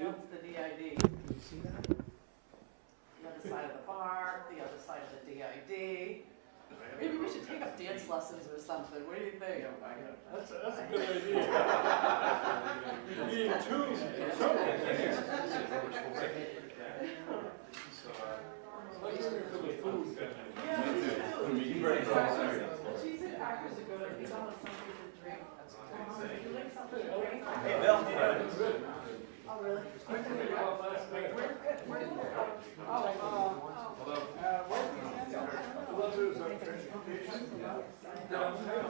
That's the DID. Can you see that? The other side of the bar, the other side of the DID. Maybe we should take up dance lessons or something. What do you think? That's a good idea. Being two. Especially for the food. Yeah, me too. Cheese and crackers are good. I think I'll have something to drink. You like something to drink? Hey, Bill, how you doing? Oh, really? I took it out last night. Where's the Where's the transportation? Downtown.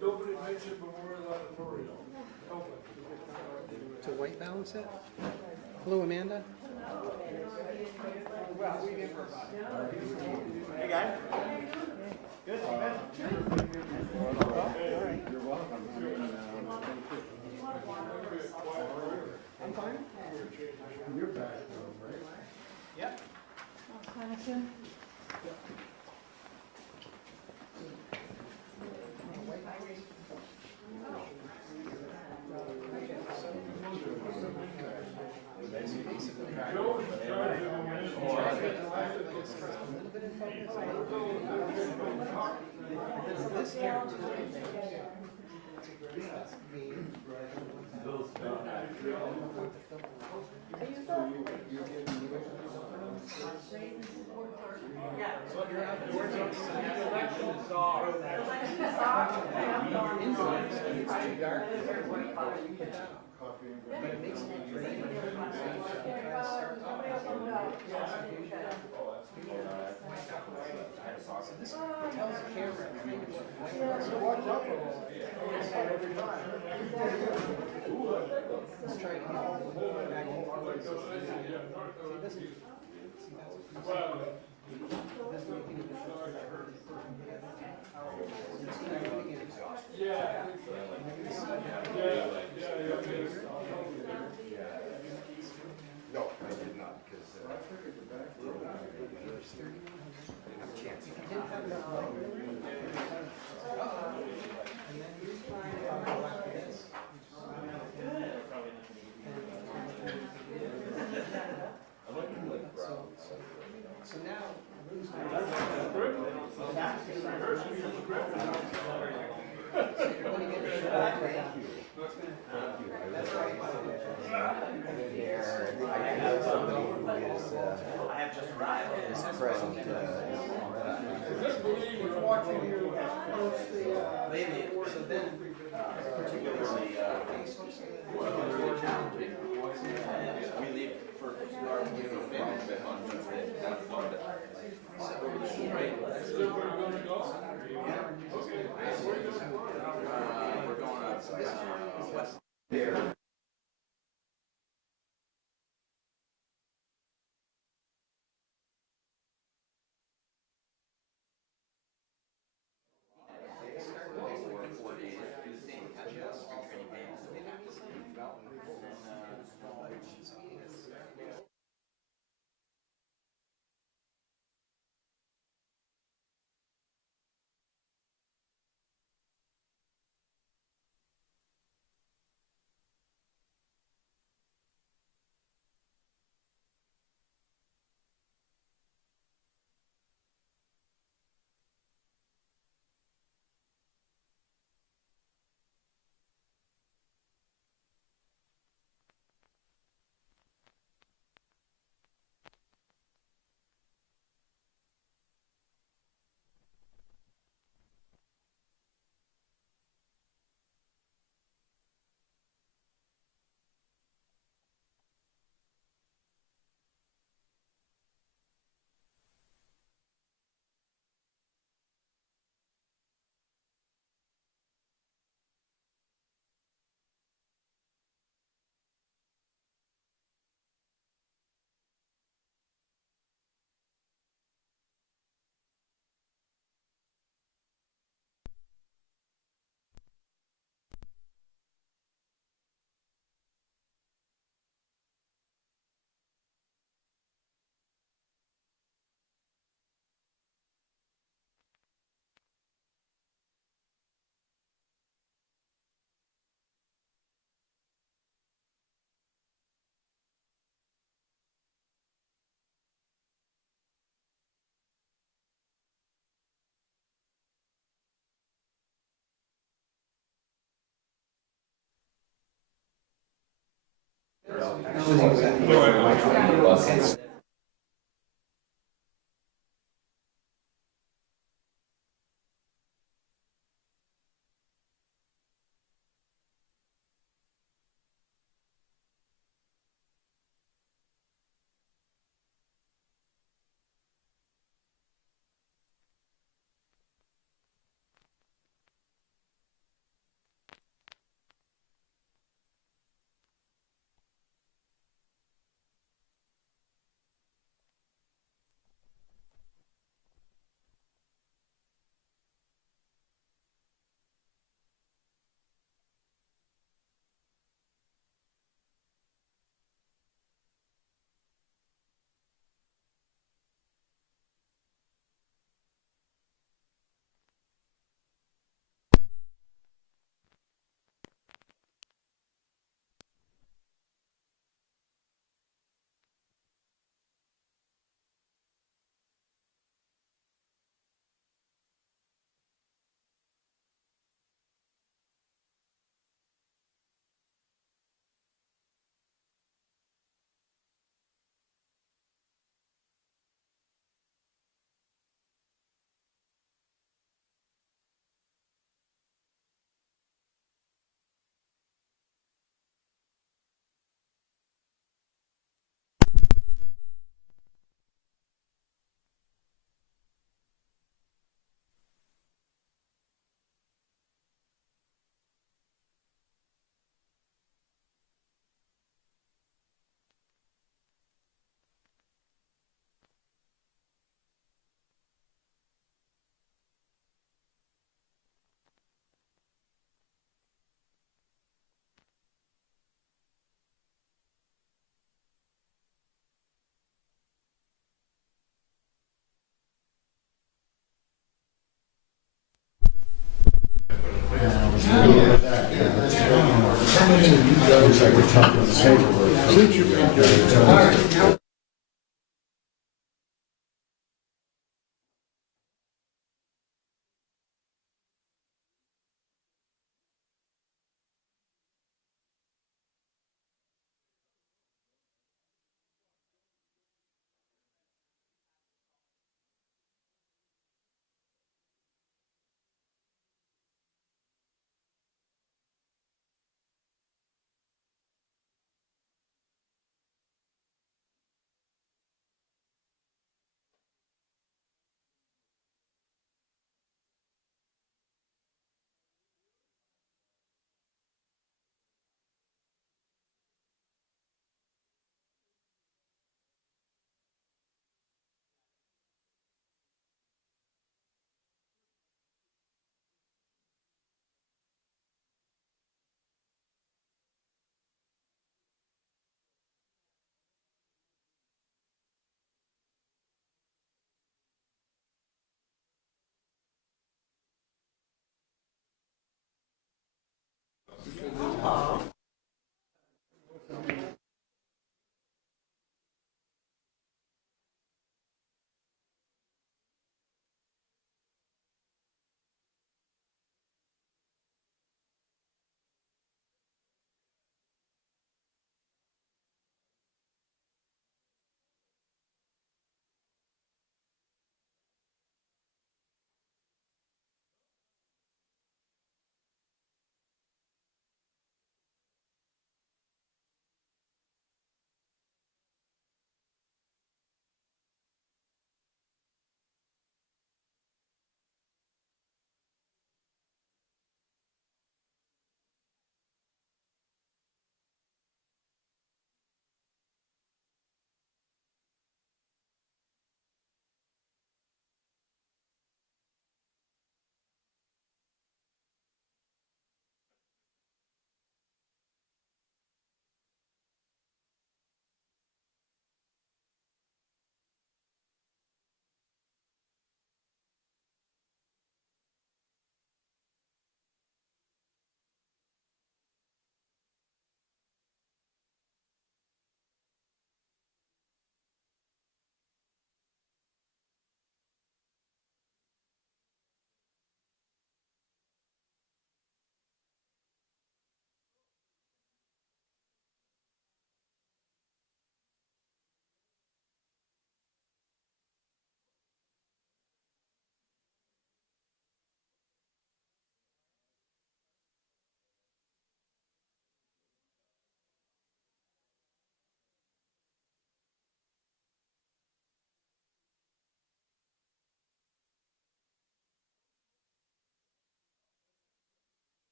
Nobody mentioned Memorial Auditorium. To white balance it? Hello, Amanda. Hey, guys. Good, you good? You're welcome. I'm fine. You're back, right? Yep. This here. But it makes me drain. So this tells the camera kind of what Watch out for all. Every time. Let's try to get all the way back and forth. See, this is, see, that's what it doesn't make any difference. Yeah. No, I did not, because There's 3,100. If you didn't have enough money, and then you go after this. So now, who's going to get a shot? That's right. I have just arrived. present. Just believe we're watching you. Maybe. So then, Particularly, really challenging. We leave for our family back on Tuesday, down in Florida. Over the school break. Is that where you're gonna go? We're going up west. There.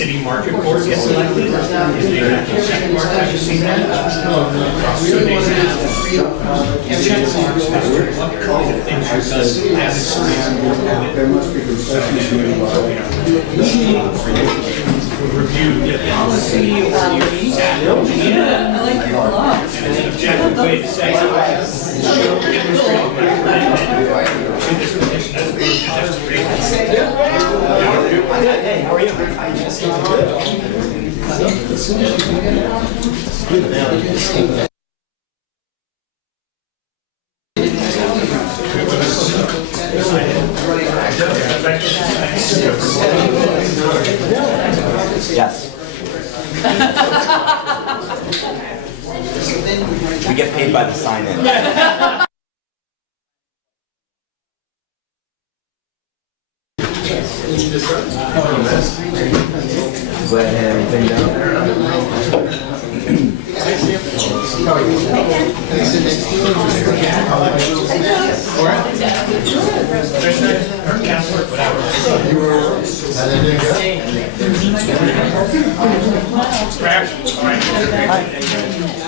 city market board gets elected, is the check mark. Have you seen that? So they have check marks as to what kind of things you've done as a city. There must be concessions made by. Review the policy or your staff. I like your blog. And it's an objective way to say, show, demonstrate, in this position as opposed to just raise. Hey, how are you? Yes. We get paid by the sign-in. Go ahead, everything down.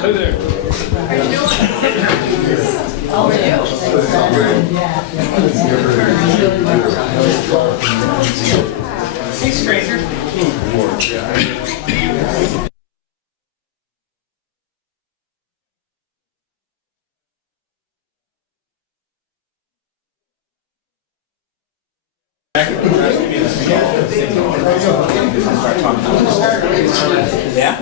Hello there. How are you? Hey, stranger. Yeah?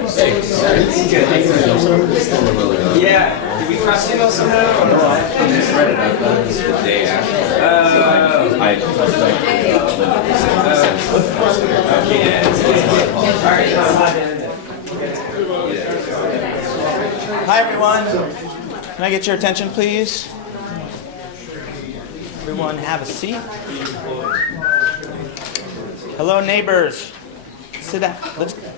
Yeah. Did we cross signal somehow? No, I misread it. This is the day after. Hi, everyone. Can I get your attention, please? Everyone have a seat. Hello, neighbors. Sit down.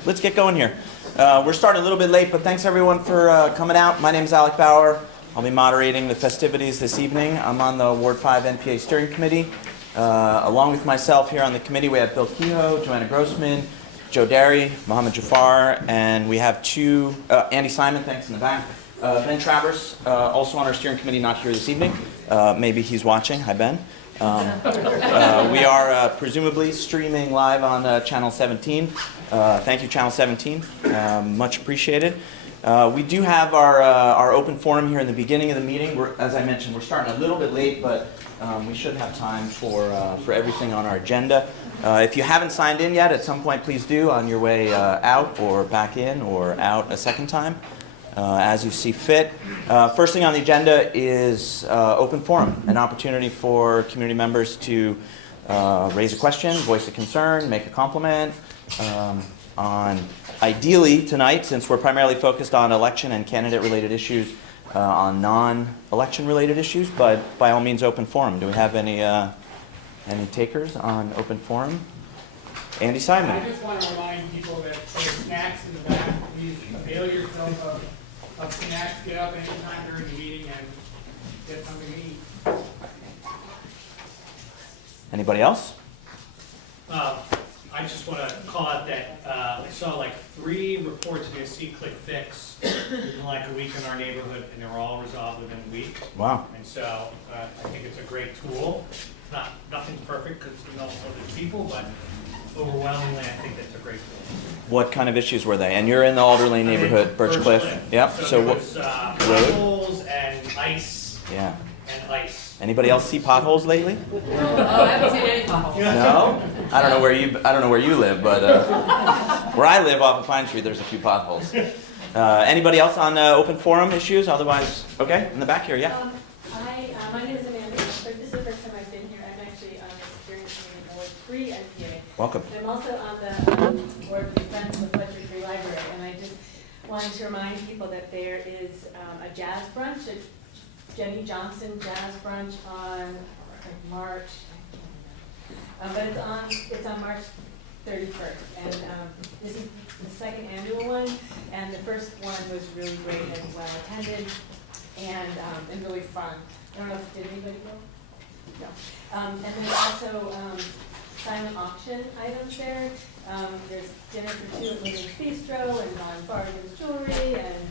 Let's get going here. We're starting a little bit late, but thanks everyone for coming out. My name is Alec Bauer. I'll be moderating the festivities this evening. I'm on the Ward 5 NPA Steering Committee. Along with myself here on the committee, we have Bill Kehoe, Joanna Grossman, Joe Derry, Mohammed Jafar, and we have two, Andy Simon, thanks in the back. Ben Travers, also on our steering committee, not here this evening. Maybe he's watching. Hi, Ben. We are presumably streaming live on Channel 17. Thank you, Channel 17. Much appreciated. We do have our open forum here in the beginning of the meeting. As I mentioned, we're starting a little bit late, but we should have time for everything on our agenda. If you haven't signed in yet, at some point, please do on your way out or back in or out a second time, as you see fit. First thing on the agenda is open forum, an opportunity for community members to raise a question, voice a concern, make a compliment on, ideally tonight, since we're primarily focused on election and candidate-related issues, on non-election related issues, but by all means open forum. Do we have any takers on open forum? Andy Simon. I just want to remind people that there's snacks in the back. Please avail yourself of snacks. Get up anytime during the meeting and get something to eat. Anybody else? I just want to call out that I saw like 3 reports via C-Click Fix in like a week in our neighborhood, and they were all resolved within a week. Wow. And so I think it's a great tool. Nothing's perfect because there's people, but overwhelmingly I think that's a great tool. What kind of issues were they? And you're in the Alder Lane neighborhood, Birchcliff. Yep. So So there what? was potholes and ice. Yeah. And ice. Anybody else see potholes lately? Oh, I haven't seen any potholes. No? I don't know where you live, but where I live off of Pine Street, there's a few potholes. Anybody else on open forum issues? Otherwise, okay, in the back here, yeah. Hi, my name is Amanda. This is the first time I've been here. I'm actually on the steering committee board 3 NPA. Welcome. I'm also on the board of Friends of the Fletcher Free Library, and I just wanted to remind people that there is a jazz brunch, a Jenny Johnson jazz brunch on March, but it's on March 31st, and this is the second annual one, and the first one was really great and well attended, and really fun. I don't know if did anybody go? No. And there's also silent auction items there. There's dinner for two at Women's Bistro and Von Bargain's Jewelry and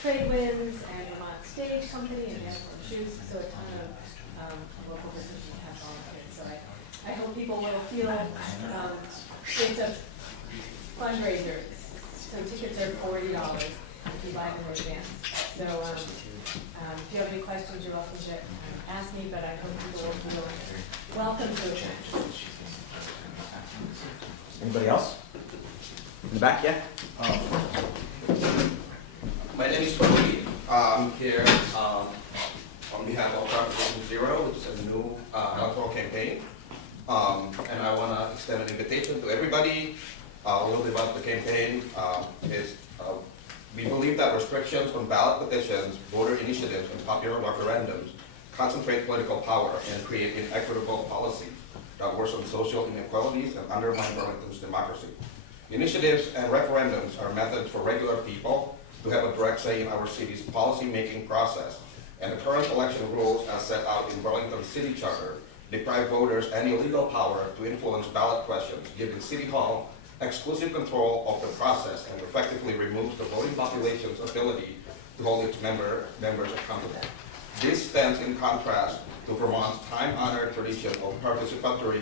Trade Winds and Vermont Stage Company and Uniform Shoes. So a ton of local businesses have volunteered. So I hope people will feel it's a fundraiser. So tickets are $40 if you buy them in advance. So if you have any questions, you're welcome to ask me, but I hope people will feel welcome to attend. Anybody else? In the back, yeah? My name is Tony. I'm here on behalf of Proposition Zero, which is a new electoral campaign. And I want to extend an invitation to everybody. A little bit about the campaign we believe that restrictions on ballot petitions, voter initiatives, and popular referendums concentrate political power and create inequitable policies that worsen social inequalities and undermine Burlington's democracy. Initiatives and referendums are methods for regular people to have a direct say in our city's policy-making process, and the current election rules as set out in Burlington's City Charter deprive voters any legal power to influence ballot questions, giving City Hall exclusive control of the process and effectively removes the voting population's ability to hold its members accountable. This stands in contrast to Vermont's time-honored tradition of participatory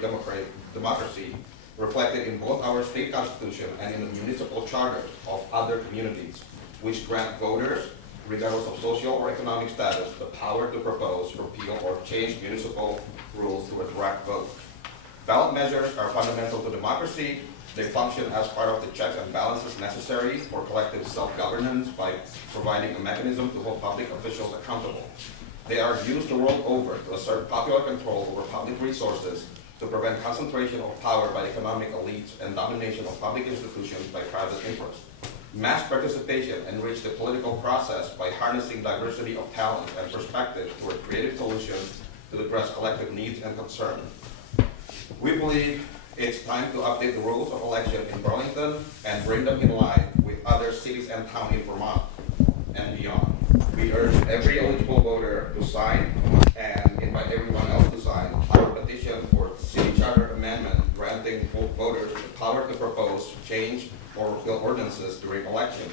democracy reflected in both our state constitution and in the municipal charters of other communities, which grant voters, regardless of social or economic status, the power to propose, repeal, or change municipal rules through a direct vote. Ballot measures are fundamental to democracy. They function as part of the checks and balances necessary for collective self-governance by providing a mechanism to hold public officials accountable. They are used the world over to assert popular control over public resources, to prevent concentration of power by economic elites and domination of public institutions by private interests. Mass participation enrich the political process by harnessing diversity of talents and perspectives toward creative solutions to address collective needs and concerns. We believe it's time to update the rules of election in Burlington and bring them in line with other cities and towns in Vermont and beyond. We urge every eligible voter to sign and invite everyone else to sign our petition for city charter amendment granting voters the power to propose, change, or repeal ordinances during elections.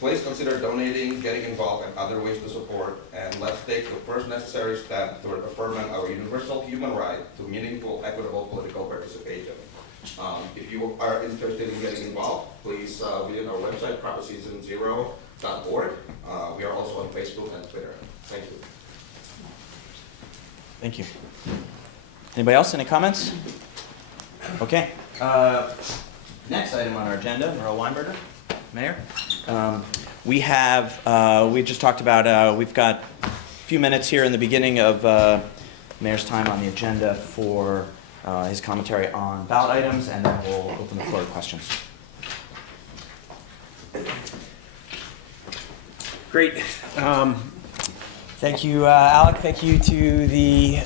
Please consider donating, getting involved, and other ways to support, and let's take the first necessary step toward affirming our universal human right to meaningful, equitable political participation. If you are interested in getting involved, please visit our website, propositionzero.org. We are also on Facebook and Twitter. Thank you. Thank you. Anybody else? Any comments? Okay. Next item on our agenda, Merle Weinberger, Mayor. We just talked about, we've got a few minutes here in the beginning of Mayor's time on the agenda for his commentary on ballot items, and then we'll open the floor to questions. Great. Thank you, Alec. Thank you to the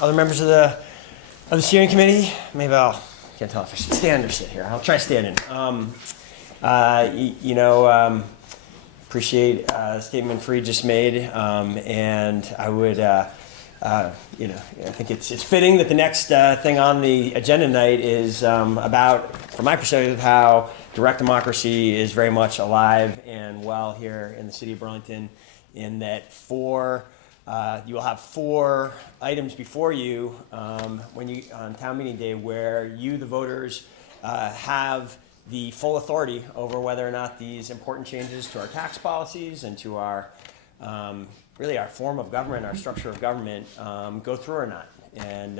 other members of the steering committee. Maybe can't tell if I should stand or sit here. I'll try standing. Appreciate the statement Free just made, and I would, I think it's fitting that the next thing on the agenda tonight is about, from my perspective, how direct democracy is very much alive and well here in the city of Burlington, in that you will have 4 items before you on town meeting day where you, the voters, have the full authority over whether or not these important changes to our tax policies and to our really our form of government, our structure of government, go through or not. And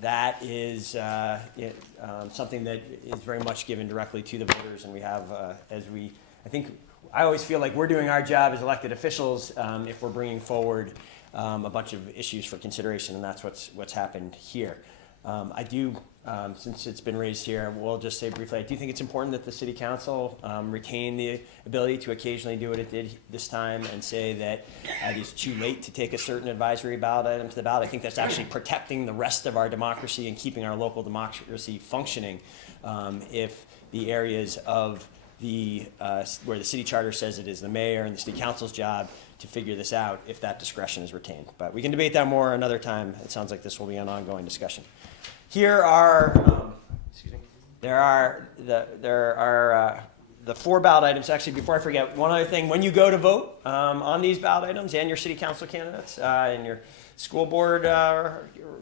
that is something that is very much given directly to the voters. And we have, I always feel like we're doing our job as elected officials if we're bringing forward a bunch of issues for consideration, and that's what's happened here. I do, since it's been raised here, we'll just say briefly, I do think it's important that the City Council retain the ability to occasionally do what it did this time and say that it is too late to take a certain advisory ballot item to the ballot. I think that's actually protecting the rest of our democracy and keeping our local democracy functioning if the areas of where the city charter says it is the mayor and the city council's job to figure this out if that discretion is retained. But we can debate that more another time. It sounds like this will be an ongoing discussion. Here are, there are the 4 ballot items. Actually, before I forget, one other thing. When you go to vote on these ballot items and your city council candidates and your school board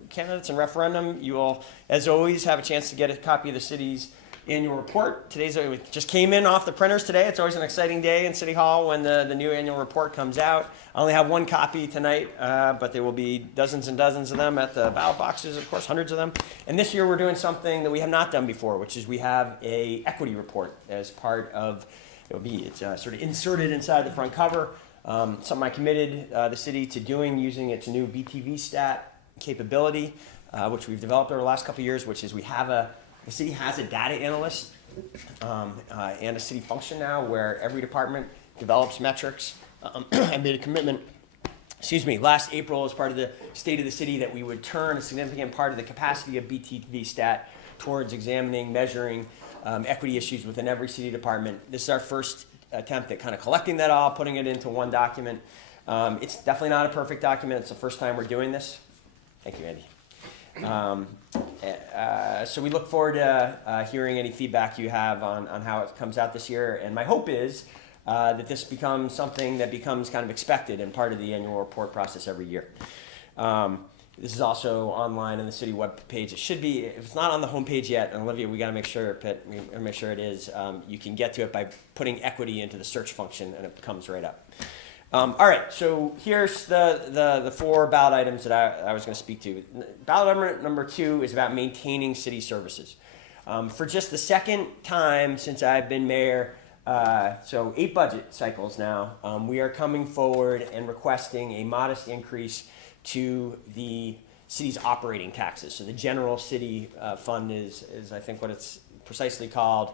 candidates and referendum, you will, as always, have a chance to get a copy of the city's annual report. It just came in off the printers today. It's always an exciting day in City Hall when the new annual report comes out. I only have 1 copy tonight, but there will be dozens and dozens of them at the ballot boxes, of course, hundreds of them. And this year we're doing something that we have not done before, which is we have a equity report as part of, it's sort of inserted inside the front cover. Something I committed the city to doing using its new BTV stat capability, which we've developed over the last couple of years, which is the city has a data analyst and a city function now where every department develops metrics. I made a commitment, last April as part of the State of the City that we would turn a significant part of the capacity of BTV stat towards examining, measuring equity issues within every city department. This is our first attempt at kind of collecting that all, putting it into one document. It's definitely not a perfect document. It's the first time we're doing this. Thank you, Andy. So we look forward to hearing any feedback you have on how it comes out this year. And my hope is that this becomes something that becomes kind of expected and part of the annual report process every year. This is also online on the city webpage. It should be, if it's not on the homepage yet, and Olivia, we got to make sure it is. You can get to it by putting equity into the search function, and it comes right up. All right, so here's the 4 ballot items that I was going to speak to. Ballot number 2 is about maintaining city services. For just the second time since I've been mayor, so 8 budget cycles now, we are coming forward and requesting a modest increase to the city's operating taxes. So the general city fund is I think what it's precisely called.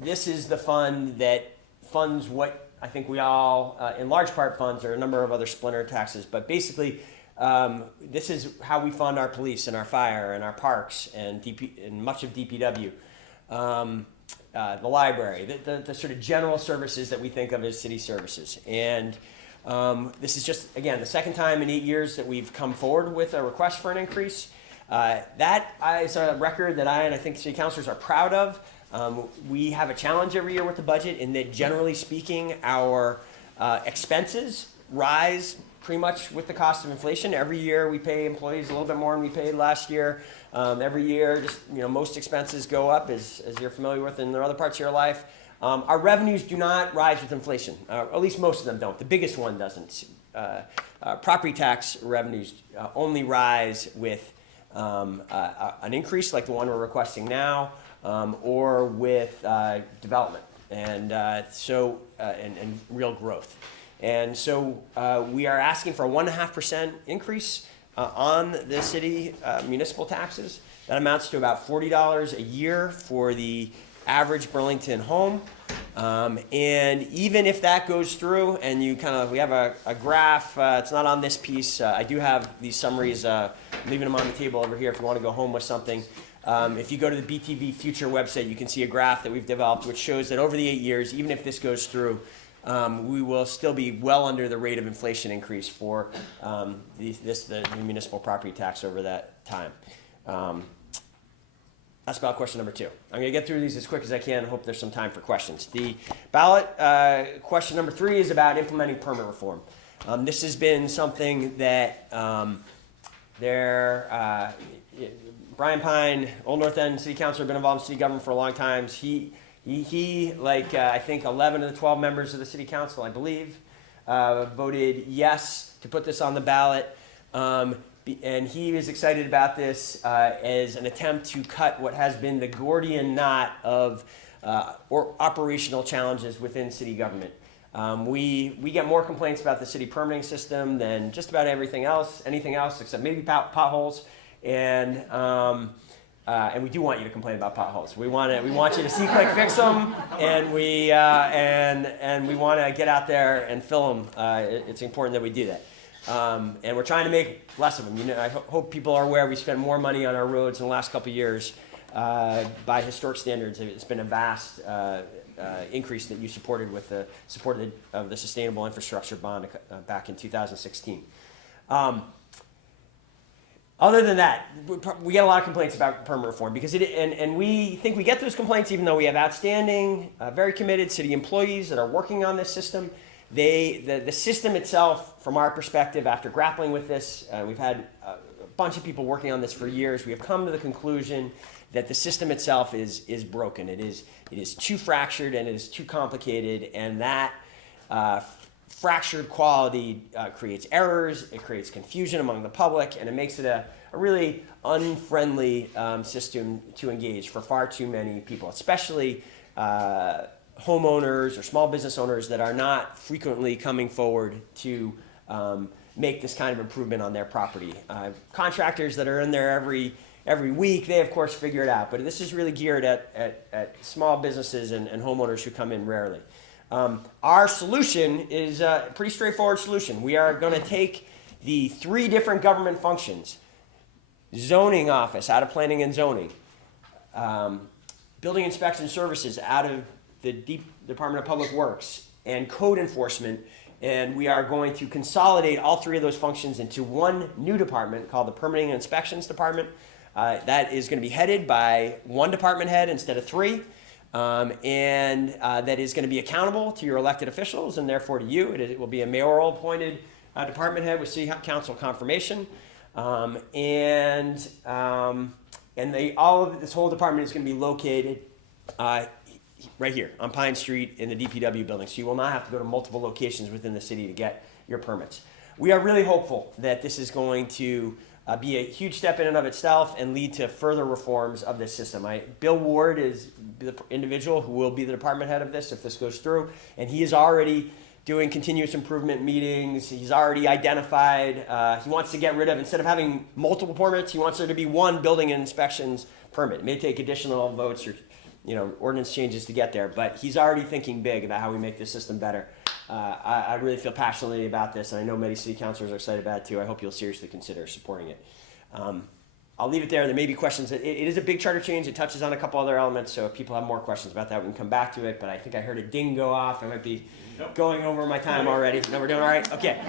This is the fund that funds what I think we all, in large part, funds, or a number of other splinter taxes. But basically, this is how we fund our police and our fire and our parks and much of DPW, the library, the sort of general services that we think of as city services. And this is just, again, the second time in 8 years that we've come forward with a request for an increase. That is a record that I think city councilors are proud of. We have a challenge every year with the budget in that, generally speaking, our expenses rise pretty much with the cost of inflation. Every year we pay employees a little bit more than we paid last year. Every year, most expenses go up, as you're familiar with in other parts of your life. Our revenues do not rise with inflation. At least most of them don't. The biggest one doesn't. Property tax revenues only rise with an increase like the one we're requesting now, or with development and real growth. And so we are asking for a 1.5% increase on the city municipal taxes. That amounts to about $40 a year for the average Burlington home. And even if that goes through, and we have a graph, it's not on this piece. I do have these summaries, leaving them on the table over here if you want to go home with something. If you go to the BTV Future website, you can see a graph that we've developed which shows that over the 8 years, even if this goes through, we will still be well under the rate of inflation increase for the municipal property tax over that time. That's about question number 2. I'm going to get through these as quick as I can. I hope there's some time for questions. The ballot question number 3 is about implementing permit reform. This has been something that Brian Pine, Old North End City Councilor, been involved in city government for a long time. He like I think 11 of the 12 members of the city council, I believe, voted yes to put this on the ballot. And he is excited about this as an attempt to cut what has been the Gordian knot of operational challenges within city government. We get more complaints about the city permitting system than just about anything else, except maybe potholes. And we do want you to complain about potholes. We want you to see quick fix them, and we want to get out there and fill them. It's important that we do that. And we're trying to make less of them. I hope people are aware we spent more money on our roads in the last couple of years by historic standards, it's been a vast increase that you supported with the support of the Sustainable Infrastructure Bond back in 2016. Other than that, we get a lot of complaints about permanent reform because and we think we get those complaints even though we have outstanding, very committed city employees that are working on this system. The system itself, from our perspective, after grappling with this, we've had a bunch of people working on this for years. We have come to the conclusion that the system itself is broken. It is too fractured and it is too complicated, and that fractured quality creates errors, it creates confusion among the public, and it makes it a really unfriendly system to engage for far too many people, especially homeowners or small business owners that are not frequently coming forward to make this kind of improvement on their property. Contractors that are in there every week, they of course figure it out, but this is really geared at small businesses and homeowners who come in rarely. Our solution is a pretty straightforward solution. We are going to take the 3 different government functions, zoning office out of planning and zoning, building inspection services out of the Department of Public Works, and code enforcement, and we are going to consolidate all 3 of those functions into one new department called the Permitting and Inspections Department. That is going to be headed by 1 department head instead of 3. And that is going to be accountable to your elected officials and therefore to you. It will be a mayoral appointed department head with city council confirmation. All of this whole department is going to be located right here on Pine Street in the DPW building. So you will not have to go to multiple locations within the city to get your permits. We are really hopeful that this is going to be a huge step in and of itself and lead to further reforms of this system. Bill Ward is the individual who will be the department head of this if this goes through, and he is already doing continuous improvement meetings. He's already identified, he wants to get rid of, instead of having multiple permits, he wants there to be 1 building and inspections permit. It may take additional votes or ordinance changes to get there, but he's already thinking big about how we make this system better. I really feel passionately about this, and I know many city councilors are excited about it too. I hope you'll seriously consider supporting it. I'll leave it there. There may be questions. It is a big charter change. It touches on a couple other elements, so if people have more questions about that, we can come back to it, but I think I heard a ding go off. I might be going over my time already. No, we're doing all right? Okay.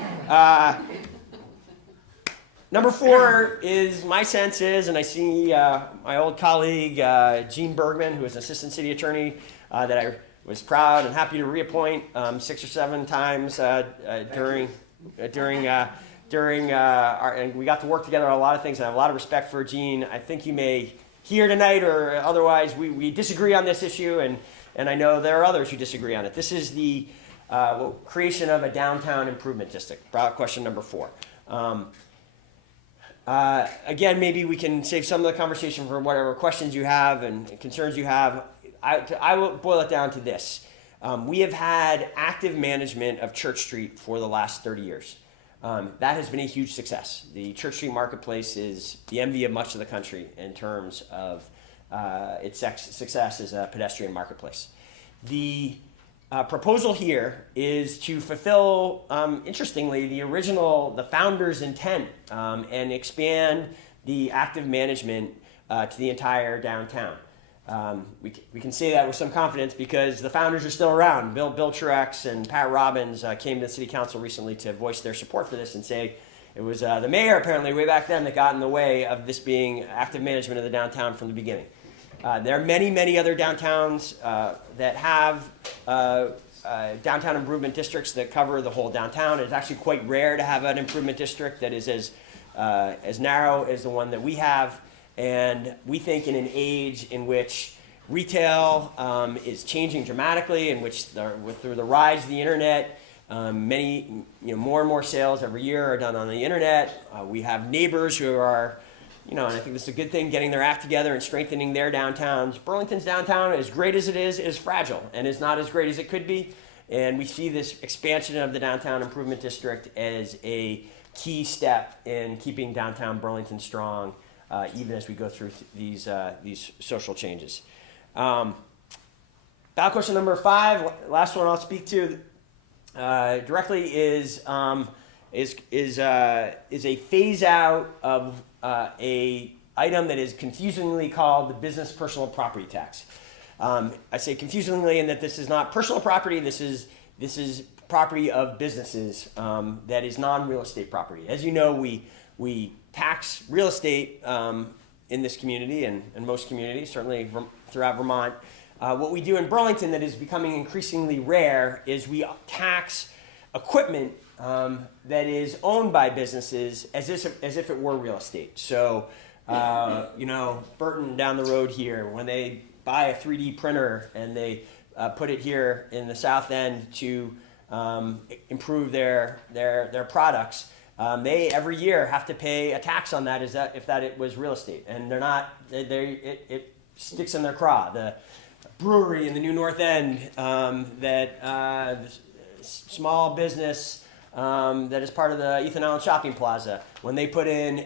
Number 4 is, my sense is, and I see my old colleague, Gene Bergman, who is an assistant city attorney that I was proud and happy to reappoint 6 or 7 times during our, and we got to work together on a lot of things, and I have a lot of respect for Gene. I think you may hear tonight or otherwise we disagree on this issue, and I know there are others who disagree on it. This is the creation of a downtown improvement district. Ballot question number 4. Again, maybe we can save some of the conversation for whatever questions you have and concerns you have. I will boil it down to this. We have had active management of Church Street for the last 30 years. That has been a huge success. The Church Street Marketplace is the envy of much of the country in terms of its success as a pedestrian marketplace. The proposal here is to fulfill, interestingly, the founder's intent and expand the active management to the entire downtown. We can say that with some confidence because the founders are still around. Bill Truex and Pat Robbins came to the city council recently to voice their support for this and say it was the mayor apparently way back then that got in the way of this being active management of the downtown from the beginning. There are many, many other downtowns that have downtown improvement districts that cover the whole downtown. It's actually quite rare to have an improvement district that is as narrow as the one that we have. And we think in an age in which retail is changing dramatically, in which through the rise of the internet, many more and more sales every year are done on the internet. We have neighbors who are, and I think this is a good thing, getting their act together and strengthening their downtowns. Burlington's downtown, as great as it is fragile and is not as great as it could be. And we see this expansion of the downtown improvement district as a key step in keeping downtown Burlington strong. Even as we go through these social changes. Ballot question number 5, last one I'll speak to directly is a phase out of a item that is confusingly called the business personal property tax. I say confusingly in that this is not personal property. This is property of businesses that is non-real estate property. As you know, we tax real estate in this community and most communities, certainly throughout Vermont. What we do in Burlington that is becoming increasingly rare is we tax equipment that is owned by businesses as if it were real estate. So, Burton down the road here, when they buy a 3D printer and they put it here in the South End to improve their products, they every year have to pay a tax on that if it was real estate, and they're not. It sticks in their craw. The brewery in the New North End small business that is part of the Ethan Allen Shopping Plaza, when they put in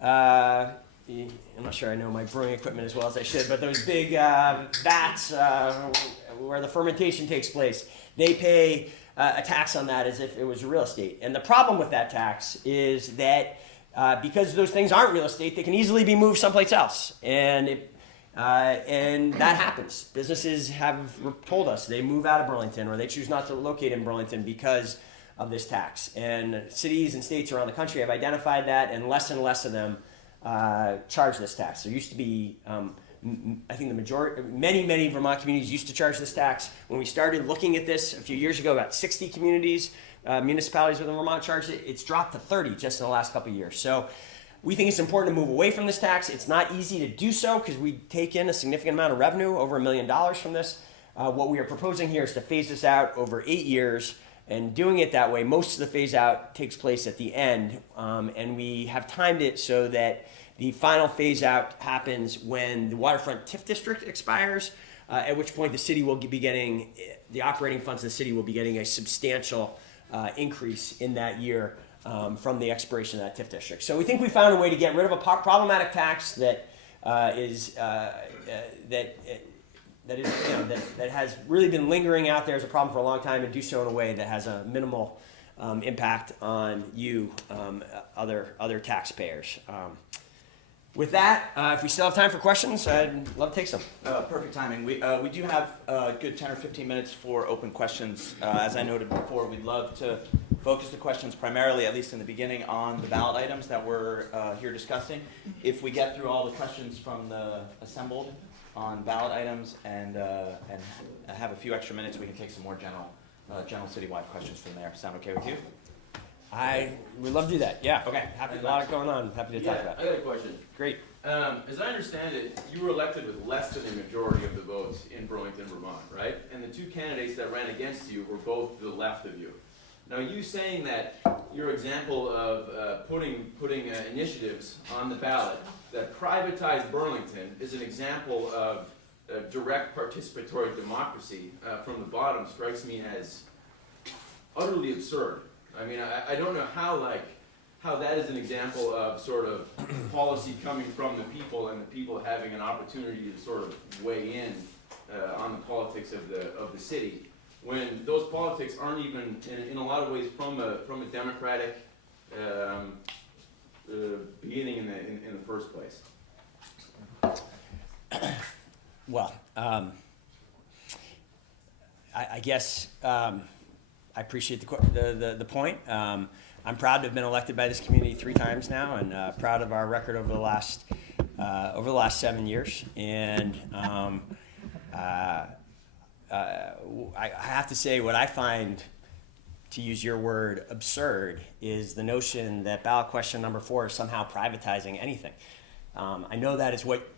I'm not sure I know my brewing equipment as well as I should, but those big vats where the fermentation takes place, they pay a tax on that as if it was real estate. And the problem with that tax is that because those things aren't real estate, they can easily be moved someplace else. And that happens. Businesses have told us they move out of Burlington or they choose not to locate in Burlington because of this tax. And cities and states around the country have identified that, and less of them charge this tax. There used to be, I think the majority, many Vermont communities used to charge this tax. When we started looking at this a few years ago, about 60 municipalities within Vermont charged it. It's dropped to 30 just in the last couple of years. So we think it's important to move away from this tax. It's not easy to do so because we take in a significant amount of revenue, over $1 million from this. What we are proposing here is to phase this out over 8 years, and doing it that way, most of the phase out takes place at the end, and we have timed it so that the final phase out happens when the waterfront TIF district expires, at which point the city will be getting, the operating funds of the city will be getting a substantial increase in that year from the expiration of that TIF district. So we think we found a way to get rid of a problematic tax that that has really been lingering out there as a problem for a long time, and do so in a way that has a minimal impact on you, other taxpayers. With that, if we still have time for questions, I'd love to take some. Perfect timing. We do have a good 10 or 15 minutes for open questions. As I noted before, we'd love to focus the questions primarily, at least in the beginning, on the ballot items that we're here discussing. If we get through all the questions from the assembled on ballot items and have a few extra minutes, we can take some more general citywide questions from there. Sound okay with you? I would love to do that. Yeah. Okay. A lot going on. Happy to talk about. I got a question. Great. As I understand it, you were elected with less than a majority of the votes in Burlington, Vermont, right? And the two candidates that ran against you were both to the left of you. Now, you saying that your example of putting initiatives on the ballot that privatize Burlington is an example of direct participatory democracy from the bottom strikes me as utterly absurd. I mean, I don't know how that is an example of sort of policy coming from the people and the people having an opportunity to sort of weigh in on the politics of the city, when those politics aren't even in a lot of ways from a democratic beginning in the first place. Well, I guess I appreciate the point. I'm proud to have been elected by this community 3 times now, and proud of our record over the last 7 years. And I have to say, what I find, to use your word, absurd, is the notion that ballot question number 4 is somehow privatizing anything. I know that is what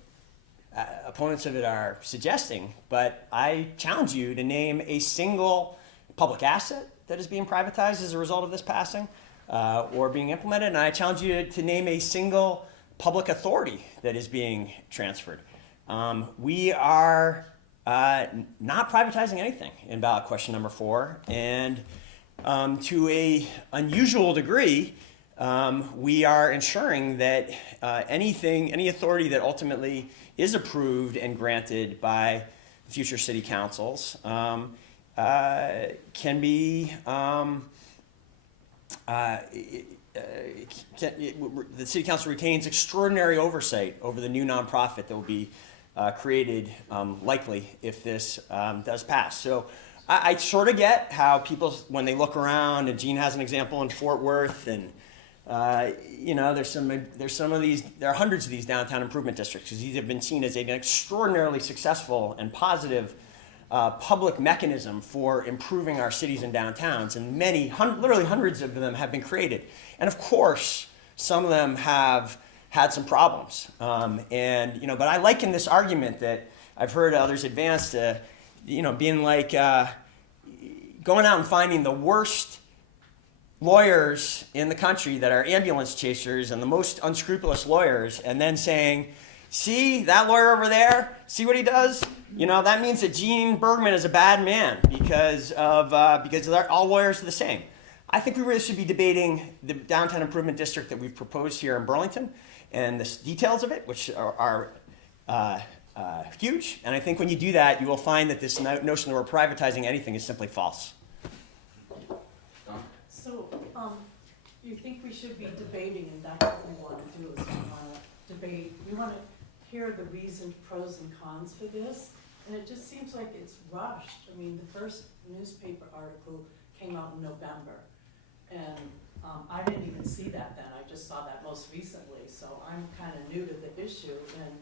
opponents of it are suggesting, but I challenge you to name a single public asset that is being privatized as a result of this passing or being implemented, and I challenge you to name a single public authority that is being transferred. We are not privatizing anything in ballot question number 4, and to a unusual degree, we are ensuring that any authority that ultimately is approved and granted by future city councils can be the city council retains extraordinary oversight over the new nonprofit that will be created, likely if this does pass. So I sort of get how people, when they look around, and Gene has an example in Fort Worth, and there are hundreds of these downtown improvement districts, because these have been seen as an extraordinarily successful and positive public mechanism for improving our cities and downtowns, and literally hundreds of them have been created. And of course, some of them have had some problems. But I liken this argument that I've heard others advance to, being like going out and finding the worst lawyers in the country that are ambulance chasers and the most unscrupulous lawyers, and then saying, see that lawyer over there? See what he does? That means that Gene Bergman is a bad man because all lawyers are the same. I think we really should be debating the downtown improvement district that we've proposed here in Burlington and the details of it, which are huge. And I think when you do that, you will find that this notion that we're privatizing anything is simply false. So, you think we should be debating, and that's what we want to do, is we want to debate, we want to hear the reasoned pros and cons for this, and it just seems like it's rushed. I mean, the first newspaper article came out in November, and I didn't even see that then, I just saw that most recently, so I'm kind of new to the issue, and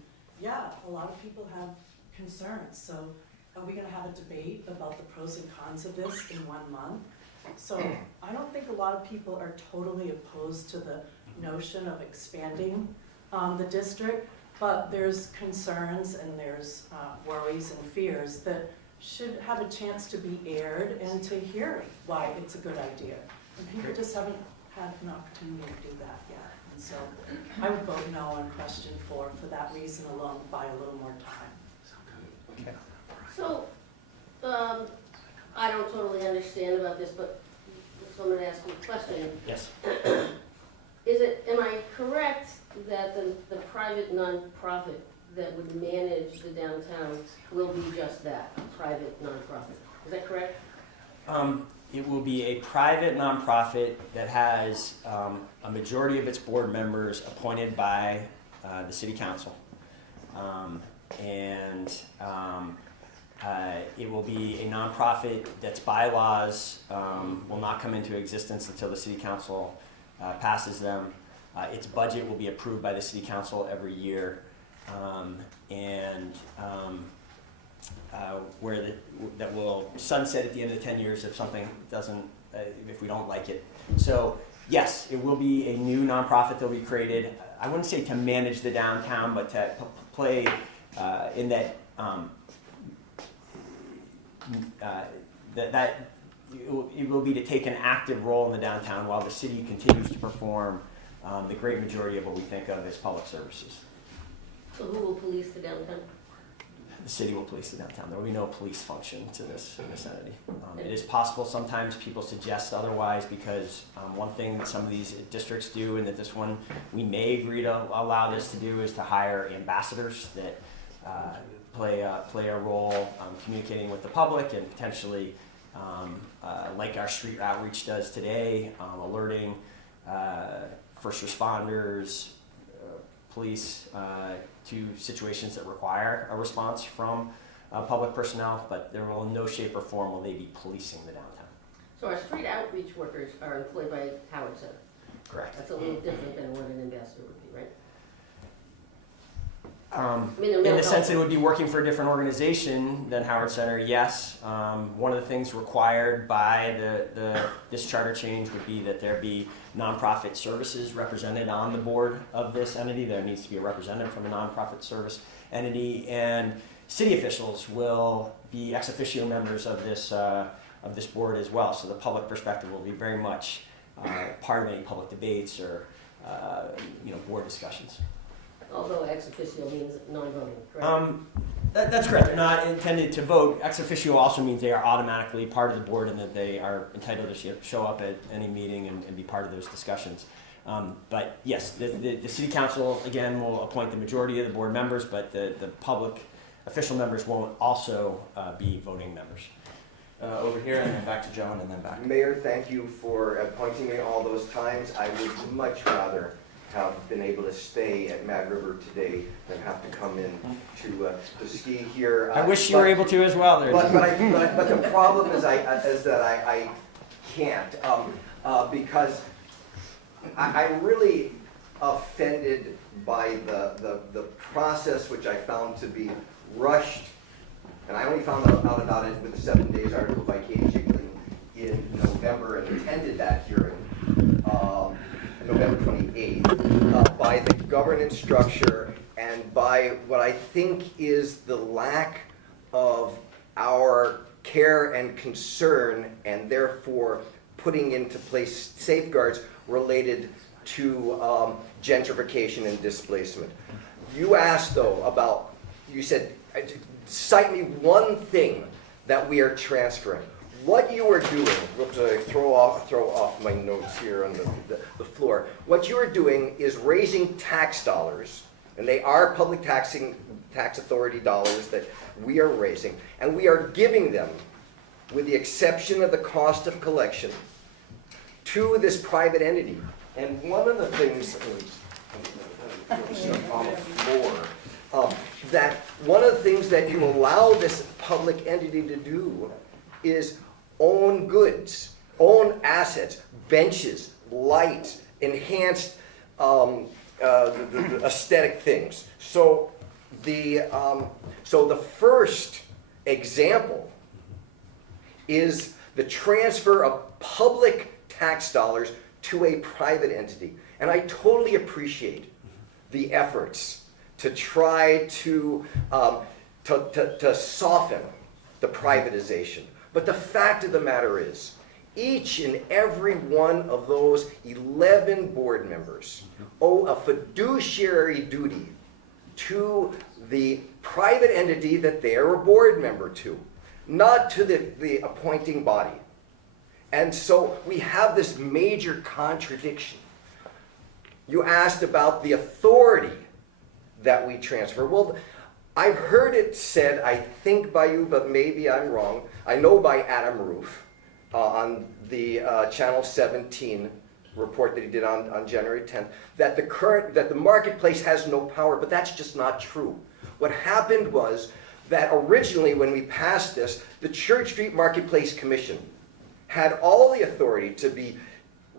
yeah, a lot of people have concerns, so are we going to have a debate about the pros and cons of this in 1 month? So I don't think a lot of people are totally opposed to the notion of expanding the district, but there's concerns and there's worries and fears that should have a chance to be aired and to hear why it's a good idea. And people just haven't had an opportunity to do that yet. And so I would vote no on question 4 for that reason alone, buy a little more time. Okay. So, I don't totally understand about this, but so I'm going to ask you a question. Yes. Am I correct that the private nonprofit that would manage the downtown will be just that, a private nonprofit? Is that correct? It will be a private nonprofit that has a majority of its board members appointed by the city council. It will be a nonprofit that's bylaws will not come into existence until the city council passes them. Its budget will be approved by the city council every year, that will sunset at the end of the 10 years if something doesn't, if we don't like it. So yes, it will be a new nonprofit that will be created. I wouldn't say to manage the downtown, but to play in that. It will be to take an active role in the downtown while the city continues to perform the great majority of what we think of as public services. So who will police the downtown? The city will police the downtown. There will be no police function to this entity. It is possible sometimes people suggest otherwise because one thing that some of these districts do, and that this one we may agree to allow this to do, is to hire ambassadors that play a role communicating with the public and potentially, like our street outreach does today, alerting first responders, police to situations that require a response from public personnel, but there will in no shape or form will they be policing the downtown. So our street outreach workers are employed by Howard Center? Correct. That's a little different than what an ambassador would be, right? In the sense that it would be working for a different organization than Howard Center, yes. One of the things required by this charter change would be that there be nonprofit services represented on the board of this entity. There needs to be a representative from a nonprofit service entity, and city officials will be ex officio members of this board as well. So the public perspective will be very much part of any public debates or board discussions. Although ex officio means non-voting, correct? That's correct. They're not intended to vote. Ex officio also means they are automatically part of the board and that they are entitled to show up at any meeting and be part of those discussions. But yes, the city council, again, will appoint the majority of the board members, but the public official members won't also be voting members. over here, and then back to Joan, and then back. Mayor, thank you for appointing me all those times. I would much rather have been able to stay at Mad River today than have to come in to ski here. I wish you were able to as well. There. But the problem is that I can't because I'm really offended by the process, which I found to be rushed. And I only found out about it with the 7 Days article by Katie Schickling in November and attended that hearing, November 28th, by the governance structure and by what I think is the lack of our care and concern, and therefore putting into place safeguards related to gentrification and displacement. You asked, though, about, you said, cite me one thing that we are transferring. What you are doing, to throw off my notes here on the floor, what you are doing is raising tax dollars, and they are public tax authority dollars that we are raising, and we are giving them, with the exception of the cost of collection, to this private entity. And one of the things on the floor, that one of the things that you allow this public entity to do is own goods, own assets, benches, lights, enhanced the aesthetic things. So the first example is the transfer of public tax dollars to a private entity. And I totally appreciate the efforts to try to soften the privatization. But the fact of the matter is, each and every one of those 11 board members owe a fiduciary duty to the private entity that they are a board member to, not to the appointing body. And so we have this major contradiction. You asked about the authority that we transfer. Well, I've heard it said, I think by you, but maybe I'm wrong. I know by Adam Roof on the Channel 17 report that he did on January 10th, that the marketplace has no power, but that's just not true. What happened was that originally when we passed this, the Church Street Marketplace Commission had all the authority to be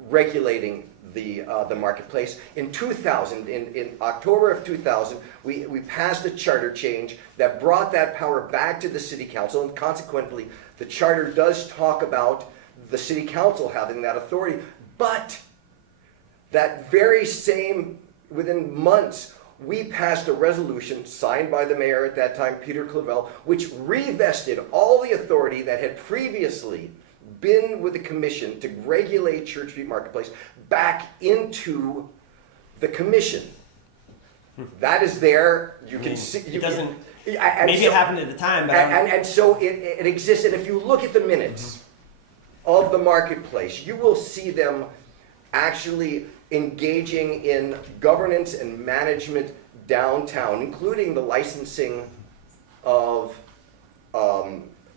regulating the marketplace. In 2000, in October of 2000, we passed a charter change that brought that power back to the city council, and consequently, the charter does talk about the city council having that authority. But that very same, within months, we passed a resolution signed by the mayor at that time, Peter Clavel, which revested all the authority that had previously been with the commission to regulate Church Street Marketplace back into the commission. That is there. You can see. It doesn't. Maybe it happened at the time, but and so it exists. And if you look at the minutes of the marketplace, you will see them actually engaging in governance and management downtown, including the licensing of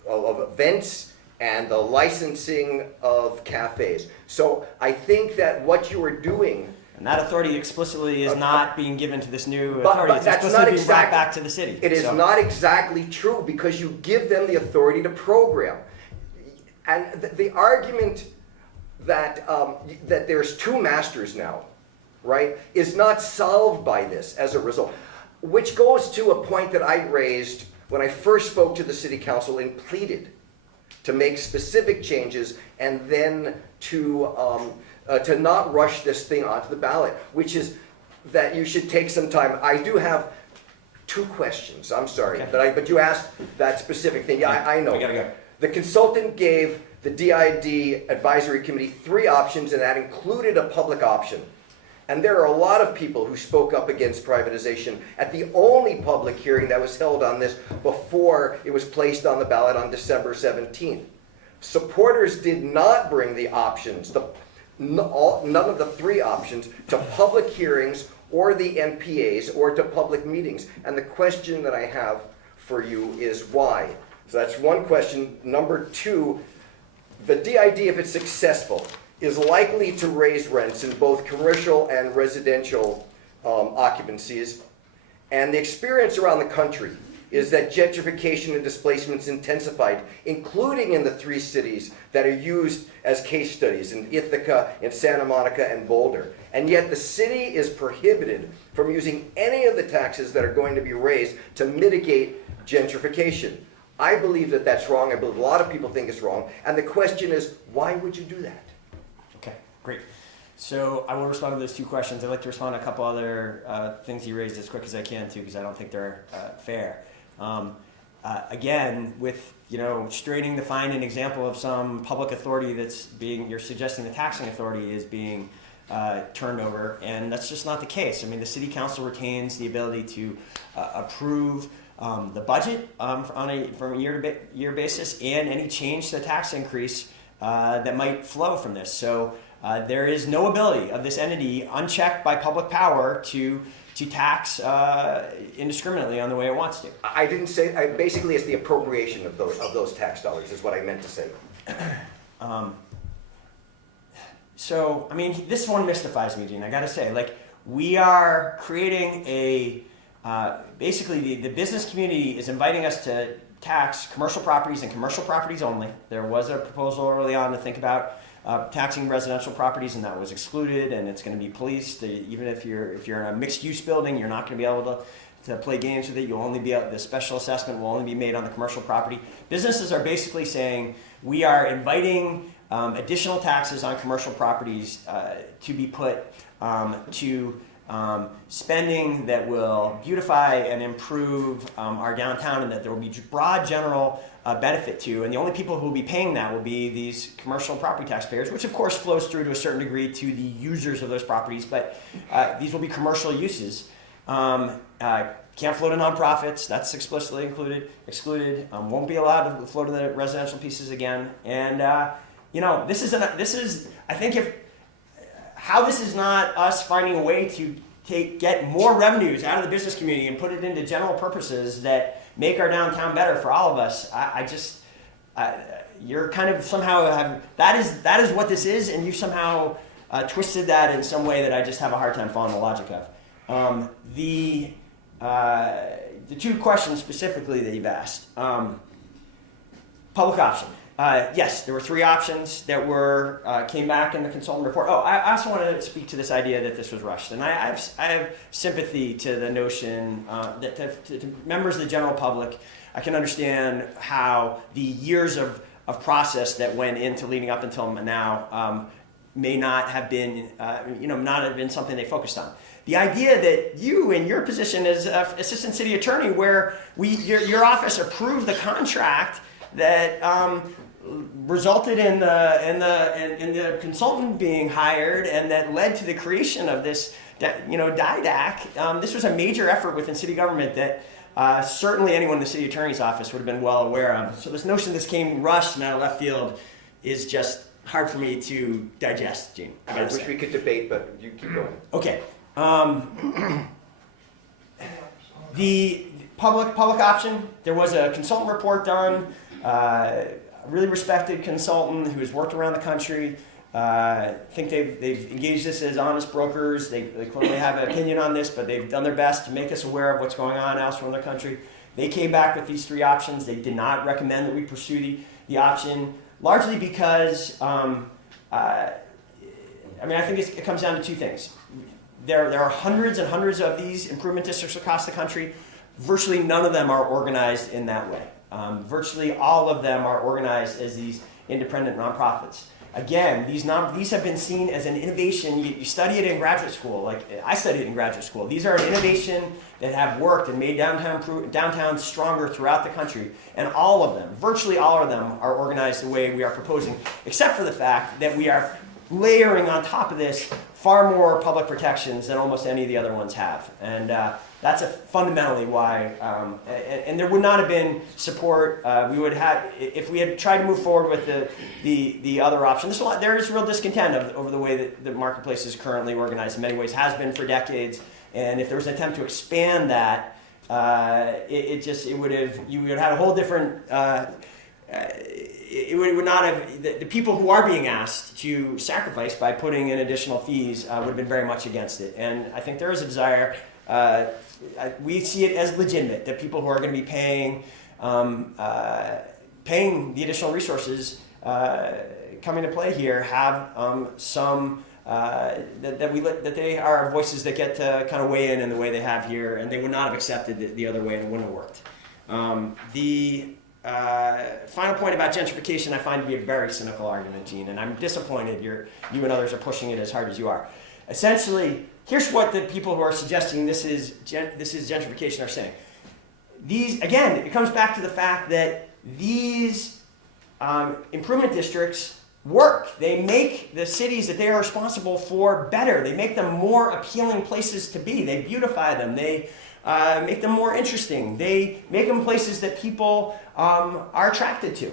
events and the licensing of cafes. So I think that what you are doing, and that authority explicitly is not being given to this new but authority. It's that's explicitly not being brought back to the city. It is not exactly true, because you give them the authority to program. And the argument that that there's two masters now, right, is not solved by this as a result. Which goes to a point that I raised when I first spoke to the city council and pleaded to make specific changes, and then to not rush this thing onto the ballot, which is that you should take some time. I do have two questions. I'm sorry, okay. but you asked that specific thing. Yeah, I know. We gotta go. The consultant gave the DID advisory committee 3 options, and that included a public option. And there are a lot of people who spoke up against privatization at the only public hearing that was held on this before it was placed on the ballot on December 17th. Supporters did not bring the options, none of the 3 options, to public hearings or the NPAs or to public meetings. And the question that I have for you is why? So that's one question. Number two, the DID, if it's successful, is likely to raise rents in both commercial and residential occupancies. And the experience around the country is that gentrification and displacement's intensified, including in the 3 cities that are used as case studies in Ithaca, in Santa Monica, and Boulder. And yet the city is prohibited from using any of the taxes that are going to be raised to mitigate gentrification. I believe that that's wrong. I believe a lot of people think it's wrong. And the question is, why would you do that? Okay, great. So I will respond to those 2 questions. I'd like to respond to a couple other things you raised as quick as I can too, because I don't think they're fair. Again, with straining to find an example of some public authority you're suggesting the taxing authority is being turned over, and that's just not the case. I mean, the city council retains the ability to approve the budget from a year-to-year basis, and any change to the tax increase that might flow from this. So there is no ability of this entity, unchecked by public power, to tax indiscriminately on the way it wants to. I didn't say. Basically, it's the appropriation of those tax dollars is what I meant to say. So I mean, this one mystifies me, Gene. I got to say, we are creating basically the business community is inviting us to tax commercial properties and commercial properties only. There was a proposal early on to think about taxing residential properties, and that was excluded, and it's going to be policed. Even if you're in a mixed-use building, you're not going to be able to play games with it. You'll only be the special assessment will only be made on the commercial property. Businesses are basically saying we are inviting additional taxes on commercial properties to be put to spending that will beautify and improve our downtown, and that there will be broad general benefit to, and the only people who will be paying that will be these commercial property taxpayers, which of course flows through to a certain degree to the users of those properties, but these will be commercial uses. Can't flow to nonprofits, that's explicitly excluded, won't be allowed to flow to the residential pieces again, and this is I think how this is not us finding a way to get more revenues out of the business community and put it into general purposes that make our downtown better for all of us. You're kind of somehow that is what this is, and you somehow twisted that in some way that I just have a hard time following the logic of. The 2 questions specifically that you've asked. Public option. Yes, there were 3 options that came back in the consultant report. Oh, I also wanted to speak to this idea that this was rushed, and I have sympathy to the notion that to members of the general public, I can understand how the years of process that went into leading up until now may not have been something they focused on. The idea that you, in your position as assistant city attorney, where your office approved the contract that resulted in the consultant being hired, and that led to the creation of this, DIDAC. This was a major effort within city government that certainly anyone in the city attorney's office would have been well aware of. So this notion this came rushed and out of left field is just hard for me to digest, Gene. I wish we could debate, but you keep going. Okay. The public option, there was a consultant report done. A really respected consultant who has worked around the country. I think they've engaged us as honest brokers. They clearly have an opinion on this, but they've done their best to make us aware of what's going on elsewhere in the country. They came back with these 3 options. They did not recommend that we pursue the option, largely because I think it comes down to 2 things. There are hundreds and hundreds of these improvement districts across the country. Virtually none of them are organized in that way. Virtually all of them are organized as these independent nonprofits. Again, these have been seen as an innovation. You study it in graduate school, like I studied it in graduate school. These are an innovation that have worked and made downtown stronger throughout the country. And all of them, virtually all of them, are organized the way we are proposing, except for the fact that we are layering on top of this far more public protections than almost any of the other ones have. And that's fundamentally why, and there would not have been support. We would have, if we had tried to move forward with the other option. There is real discontent over the way that the marketplace is currently organized. In many ways, has been for decades. And if there was an attempt to expand that it would have, you would have had a whole different, it would not have, the people who are being asked to sacrifice by putting in additional fees would have been very much against it. And I think there is a desire, we see it as legitimate, that people who are going to be paying the additional resources coming to play here have some, that they are voices that get to kind of weigh in the way they have here, and they would not have accepted it the other way and it wouldn't have worked. The final point about gentrification I find to be a very cynical argument, Gene, and I'm disappointed you and others are pushing it as hard as you are. Essentially, here's what the people who are suggesting this is gentrification are saying. These, again, it comes back to the fact that these improvement districts work. They make the cities that they are responsible for better. They make them more appealing places to be. They beautify them. They make them more interesting. They make them places that people are attracted to.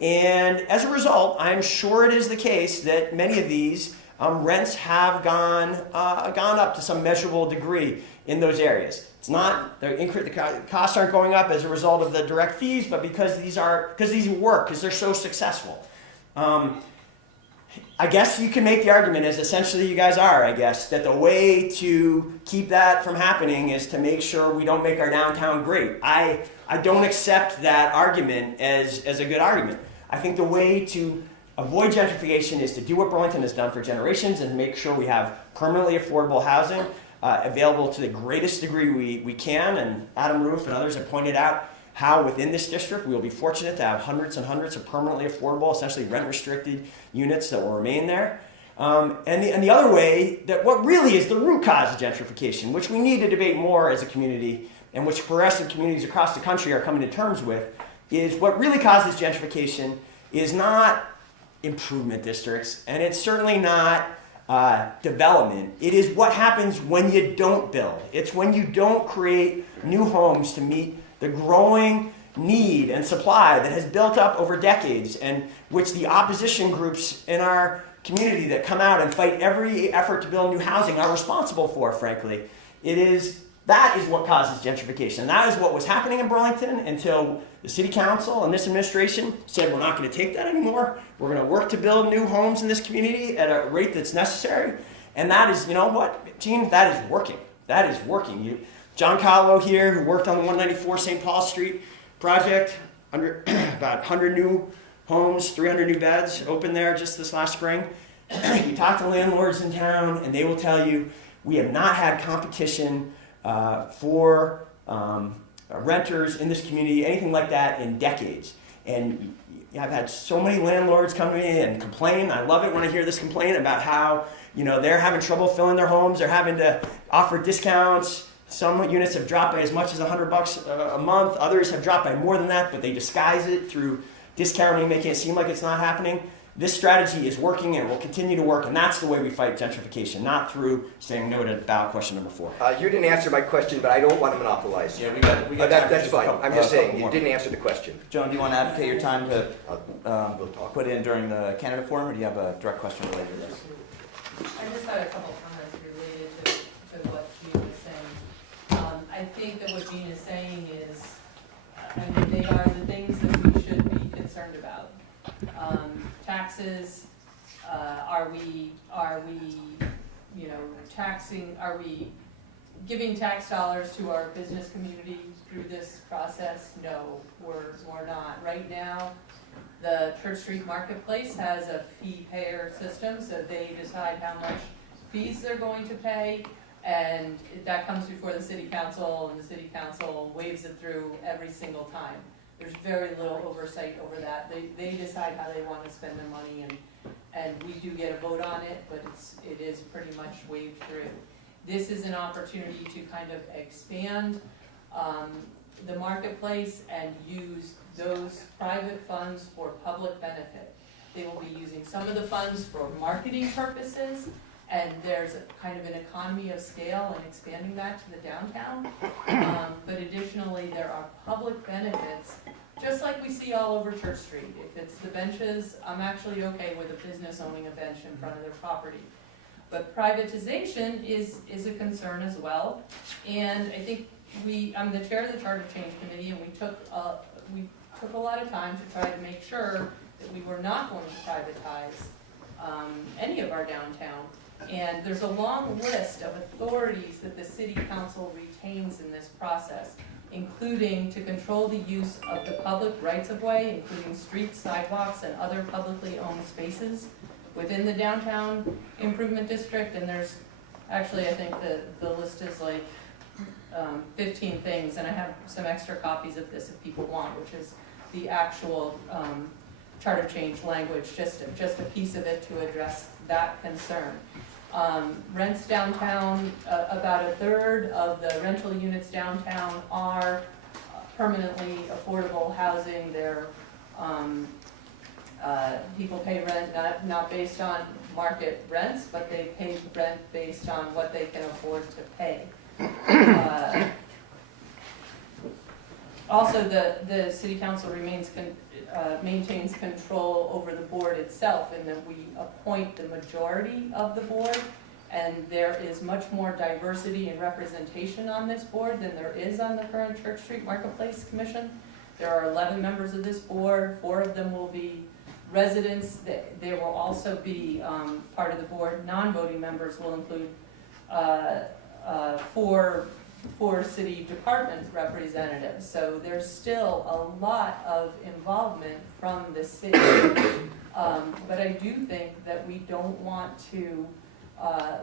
And as a result, I'm sure it is the case that many of these rents have gone up to some measurable degree in those areas. It's not, the costs aren't going up as a result of the direct fees, but because these work, because they're so successful. I guess you can make the argument, as essentially you guys are, I guess, that the way to keep that from happening is to make sure we don't make our downtown great. I don't accept that argument as a good argument. I think the way to avoid gentrification is to do what Burlington has done for generations and make sure we have permanently affordable housing available to the greatest degree we can. And Adam Roof and others have pointed out how within this district we will be fortunate to have hundreds and hundreds of permanently affordable, essentially rent-restricted units that will remain there. And the other way, that what really is the root cause of gentrification, which we need to debate more as a community, and which progressive communities across the country are coming to terms with, is what really causes gentrification is not improvement districts, and it's certainly not development. It is what happens when you don't build. It's when you don't create new homes to meet the growing need and supply that has built up over decades, and which the opposition groups in our community that come out and fight every effort to build new housing are responsible for, frankly. That is what causes gentrification. That is what was happening in Burlington until the city council and this administration said, we're not going to take that anymore. We're going to work to build new homes in this community at a rate that's necessary. And that is, you know what, Gene, that is working. That is working. John Callow here, who worked on the 194 St. Paul Street project, under about 100 new homes, 300 new beds opened there just this last spring. You talk to landlords in town, and they will tell you we have not had competition for renters in this community, anything like that, in decades. And I've had so many landlords come in and complain. I love it when I hear this complaint about how they're having trouble filling their homes. They're having to offer discounts. Some units have dropped by as much as $100 a month. Others have dropped by more than that, but they disguise it through discounting, making it seem like it's not happening. This strategy is working and will continue to work, and that's the way we fight gentrification, not through saying no to ballot question number 4. You didn't answer my question, but I don't want to monopolize. Yeah, we got That's fine. I'm just saying, you didn't answer the question. Joan, do you want to advocate your time to put in during the candidate forum, or do you have a direct question related to this? I just had a couple comments related to what Gene was saying. I think that what Gene is saying is, they are the things that we should be concerned about. Taxes, are we giving tax dollars to our business community through this process? No, we're not. Right now, the Church Street Marketplace has a fee payer system, so they decide how much fees they're going to pay, and that comes before the city council, and the city council waves it through every single time. There's very little oversight over that. They decide how they want to spend their money, and we do get a vote on it, but it is pretty much waved through. This is an opportunity to kind of expand the marketplace and use those private funds for public benefit. They will be using some of the funds for marketing purposes, and there's kind of an economy of scale in expanding that to the downtown. But additionally, there are public benefits, just like we see all over Church Street. If it's the benches, I'm actually okay with a business owning a bench in front of their property. But privatization is a concern as well. And I think I'm the chair of the Charter Change Committee, and we took a lot of time to try to make sure that we were not going to privatize any of our downtown. And there's a long list of authorities that the city council retains in this process, including to control the use of the public rights-of-way, including streets, sidewalks, and other publicly owned spaces within the downtown improvement district. And there's actually, I think the list is like 15 things, and I have some extra copies of this if people want, which is the actual charter change language, just a piece of it to address that concern. Rents downtown, about a third of the rental units downtown are permanently affordable housing. They're people pay rent not based on market rents, but they pay rent based on what they can afford to pay. Also, the city council maintains control over the board itself, in that we appoint the majority of the board, and there is much more diversity and representation on this board than there is on the current Church Street Marketplace Commission. There are 11 members of this board, 4 of them will be residents. There will also be part of the board, non-voting members will include 4 city department representatives. So there's still a lot of involvement from the city. But I do think that we don't want to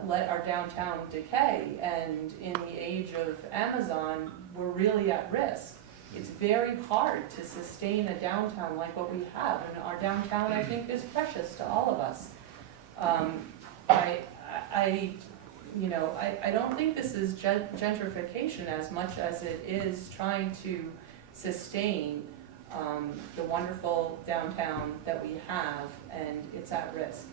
let our downtown decay. And in the age of Amazon, we're really at risk. It's very hard to sustain a downtown like what we have. And our downtown, I think, is precious to all of us. I don't think this is gentrification as much as it is trying to sustain the wonderful downtown that we have, and it's at risk.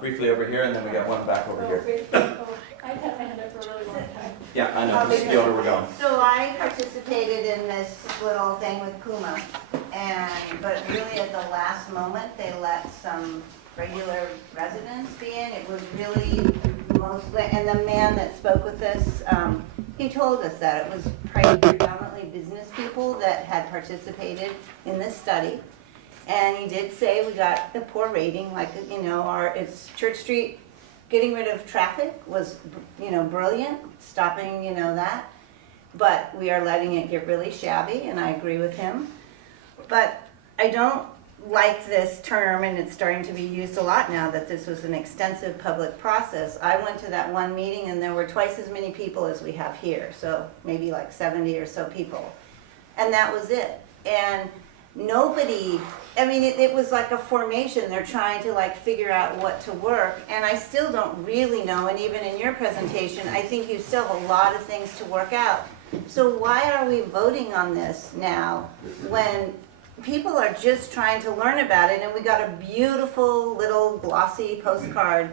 Briefly over here, and then we got one back over here. I've had my hand up for a really long time. Yeah, I know. This is the order we're going. So I participated in this little thing with Puma, but really at the last moment, they let some regular residents be in. It was really mostly, and the man that spoke with us, he told us that it was predominantly business people that had participated in this study. And he did say we got the poor rating, like, it's Church Street, getting rid of traffic was, brilliant, stopping, that. But we are letting it get really shabby, and I agree with him. But I don't like this term, and it's starting to be used a lot now, that this was an extensive public process. I went to that one meeting, and there were twice as many people as we have here, so maybe like 70 or so people. And that was it. And nobody, it was like a formation. They're trying to figure out what to work, and I still don't really know, and even in your presentation, I think you still have a lot of things to work out. So why are we voting on this now when people are just trying to learn about it, and we got a beautiful little glossy postcard?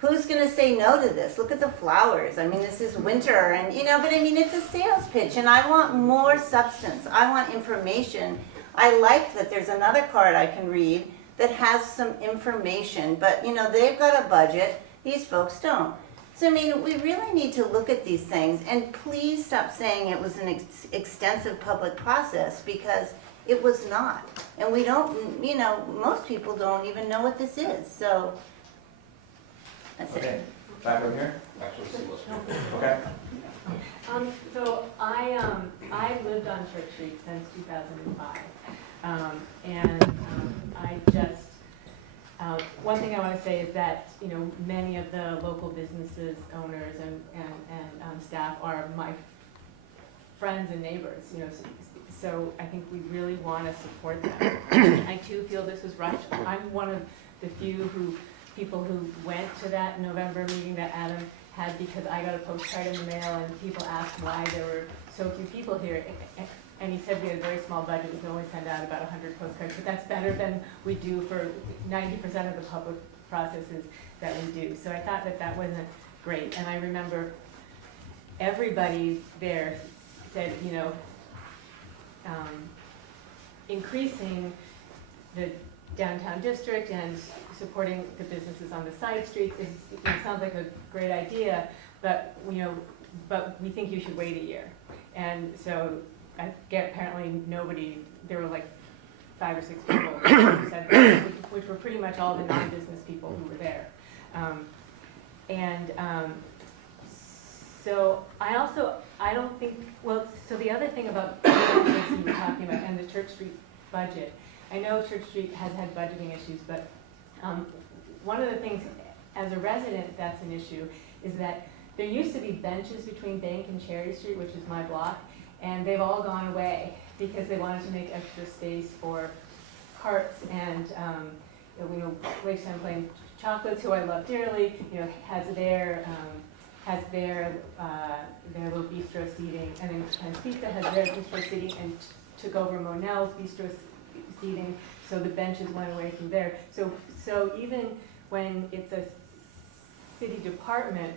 Who's going to say no to this? Look at the flowers. This is winter, and but it's a sales pitch, and I want more substance. I want information. I like that there's another card I can read that has some information, but they've got a budget. These folks don't. So we really need to look at these things, and please stop saying it was an extensive public process, because it was not. And we don't, most people don't even know what this is. So that's it. Back over here. Okay. So I lived on Church Street since 2005. I just, one thing I want to say is that, many of the local businesses, owners, and staff are my friends and neighbors, so I think we really want to support them. I too feel this was rushed. I'm one of the few people who went to that November meeting that Adam had, because I got a postcard in the mail and people asked why there were so few people here. And he said we had a very small budget, we can only send out about 100 postcards, but that's better than we do for 90% of the public processes that we do. So I thought that wasn't great. And I remember everybody there said, increasing the downtown district and supporting the businesses on the side streets it sounds like a great idea, but but we think you should wait a year. And so I get apparently nobody, there were like 5 or 6 people who said that, which were pretty much all the non-business people who were there. So I don't think, well, so the other thing about what you were talking about and the Church Street budget, I know Church Street has had budgeting issues, but one of the things as a resident that's an issue is that there used to be benches between Bank and Cherry Street, which is my block, and they've all gone away because they wanted to make extra space for carts and, Lake Champlain Chocolates, who I love dearly, has their little bistro seating, and then Ken's Pizza has their bistro seating and took over Monell's bistro seating, so the benches went away from there. So even when it's a city department,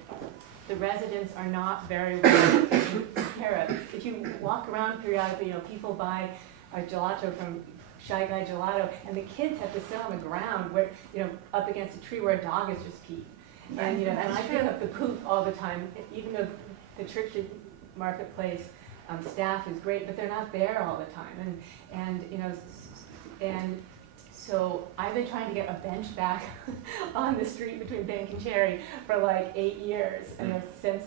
the residents are not very well taken care of. If you walk around periodically, people buy a gelato from Shy Guy Gelato, and the kids have to sit on the ground where, up against a tree where a dog has just peed. And, and I pick up the poop all the time, even though the Church Street Marketplace staff is great, but they're not there all the time. And so I've been trying to get a bench back on the street between Bank and Cherry for like 8 years, since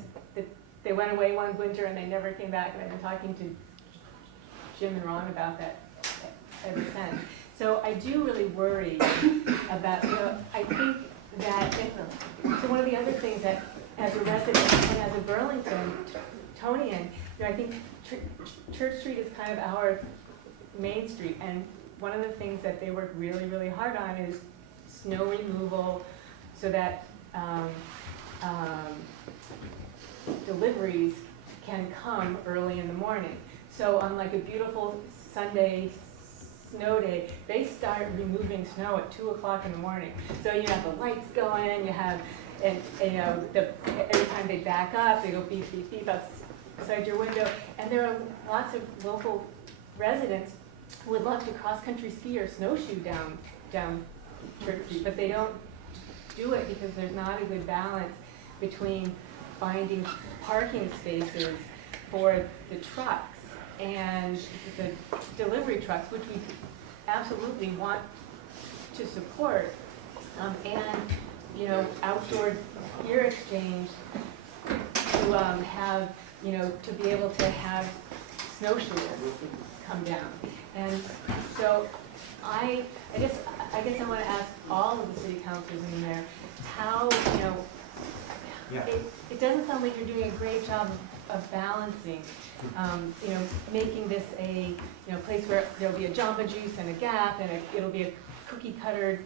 they went away one winter and they never came back, and I've been talking to Jim and Ron about that ever since. So I do really worry about, I think that, so one of the other things that as a resident and as a Burlingtonian, I think Church Street is kind of our main street, and one of the things that they work really, really hard on is snow removal so that deliveries can come early in the morning. So on like a beautiful Sunday snow day, they start removing snow at 2 o'clock in the morning. So you have the lights going, you have, and every time they back up, they go beep, beep, beep outside your window. And there are lots of local residents who would love to cross-country ski or snowshoe down Church Street, but they don't do it because there's not a good balance between finding parking spaces for the trucks and the delivery trucks, which we absolutely want to support, and outdoor gear exchange to have, to be able to have snowshoers come down. And so I guess I want to ask all of the city councilors in there how, it doesn't sound like you're doing a great job of balancing, making this a place where there'll be a Jamba Juice and a Gap, and it'll be a cookie cutter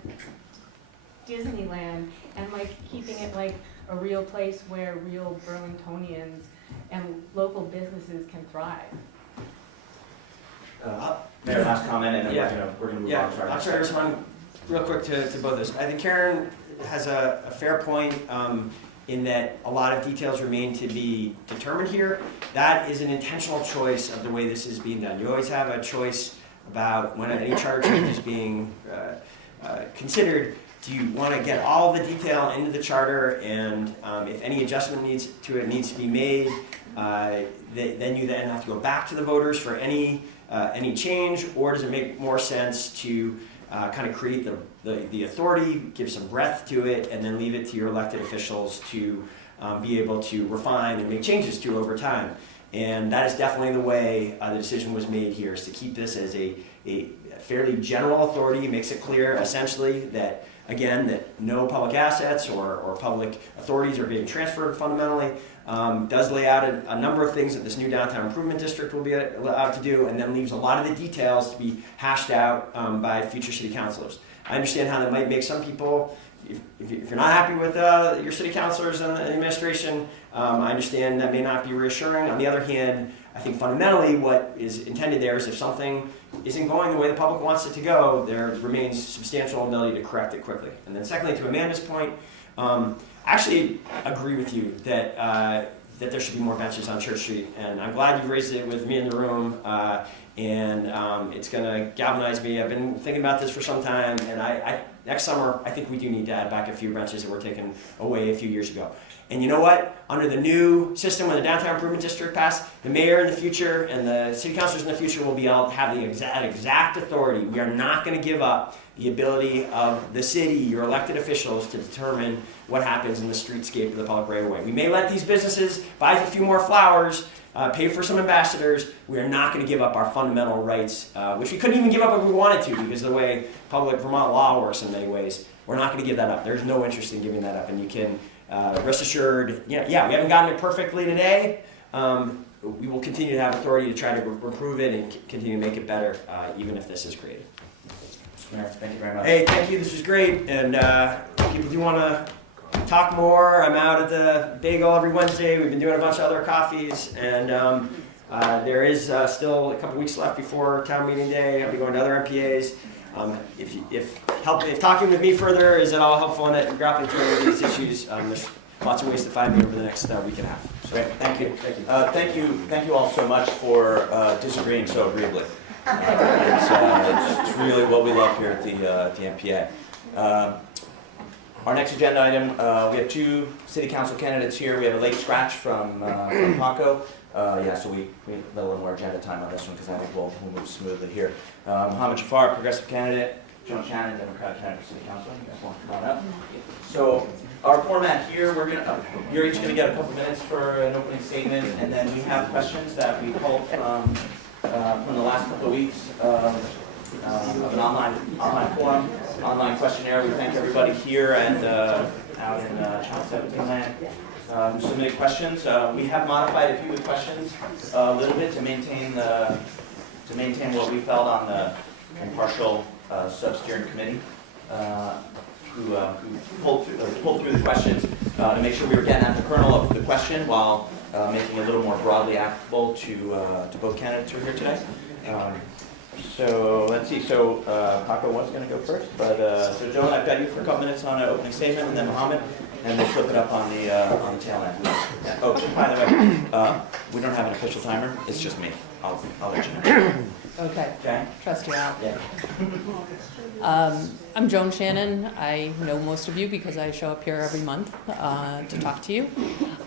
Disneyland, and like keeping it like a real place where real Burlingtonians and local businesses can thrive. Mayor, last comment, and then we're gonna move on. I'm sorry, I respond real quick to both of this. I think Karen has a fair point in that a lot of details remain to be determined here. That is an intentional choice of the way this is being done. You always have a choice about when any charter change is being considered. Do you want to get all the detail into the charter, and if any adjustment needs to be made, then you have to go back to the voters for any change, or does it make more sense to kind of create the authority, give some breadth to it, and then leave it to your elected officials to be able to refine and make changes to over time? And that is definitely the way the decision was made here, is to keep this as a fairly general authority. It makes it clear, essentially, that, again, that no public assets or public authorities are being transferred fundamentally. Does lay out a number of things that this new downtown improvement district will be allowed to do, and then leaves a lot of the details to be hashed out by future city councilors. I understand how that might make some people, if you're not happy with your city councilors and the administration, I understand that may not be reassuring. On the other hand, I think fundamentally what is intended there is if something isn't going the way the public wants it to go, there remains substantial ability to correct it quickly. And then secondly, to Amanda's point, I actually agree with you that there should be more benches on Church Street, and I'm glad you raised it with me in the room. and it's going to galvanize me. I've been thinking about this for some time, and next summer, I think we do need to add back a few benches that were taken away a few years ago. And you know what? Under the new system, when the Downtown Improvement District passed, the mayor in the future and the city councilors in the future will be able to have the exact authority. We are not going to give up the ability of the city, your elected officials, to determine what happens in the streetscape of the public right of way. We may let these businesses buy a few more flowers, pay for some ambassadors. We are not going to give up our fundamental rights, which we couldn't even give up if we wanted to because of the way public Vermont law works in many ways. We're not going to give that up. There's no interest in giving that up, and you can rest assured, we haven't gotten it perfectly today. We will continue to have authority to try to improve it and continue to make it better, even if this is created. Mayor, thank you very much. Hey, thank you. This was great. And people do want to talk more. I'm out at the Bagel every Wednesday. We've been doing a bunch of other coffees, and there is still a couple weeks left before town meeting day. I'll be going to other NPAs. If talking with me further is at all helpful in grappling through these issues, there's lots of ways to find me over the next week and a half. So, great, thank you. Thank you all so much for disagreeing so agreeably. It's really what we love here at the NPA. Our next agenda item, we have two city council candidates here. We have a late scratch from Paco. So we have a little more agenda time on this one because I think we'll move smoothly here. Mohammed Jafar, progressive candidate. Joan Shannon, Democratic candidate for city council. You guys want to come on up? So our format here, you're each going to get a couple minutes for an opening statement, and then we have questions that we pulled from the last couple of weeks of an online forum, online questionnaire. We thank everybody here and out in Channel 17 land who submitted questions. We have modified a few of the questions a little bit to maintain what we felt on the impartial sub-steering committee who pulled through the questions to make sure we were getting at the kernel of the question while making it a little more broadly applicable to both candidates who are here today. So let's see. So Paco was going to go first, but so Joan, I've got you for a couple minutes on an opening statement, and then Mohammed, and we'll flip it up on the tail end. Oh, just by the way, we don't have an official timer. It's just me. I'll let you know. Okay. Okay. Trust you out. Yeah. I'm Joan Shannon. I know most of you because I show up here every month to talk to you.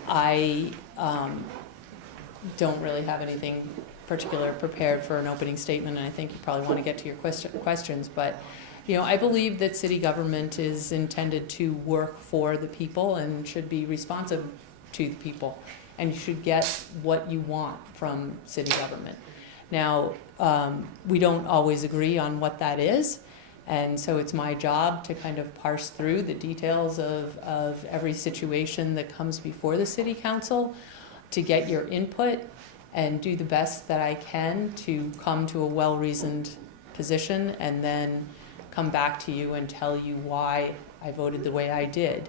I don't really have anything particular prepared for an opening statement, and I think you probably want to get to your questions. But I believe that city government is intended to work for the people and should be responsive to the people, and you should get what you want from city government. Now, we don't always agree on what that is, and so it's my job to kind of parse through the details of every situation that comes before the city council to get your input and do the best that I can to come to a well-reasoned position and then come back to you and tell you why I voted the way I did.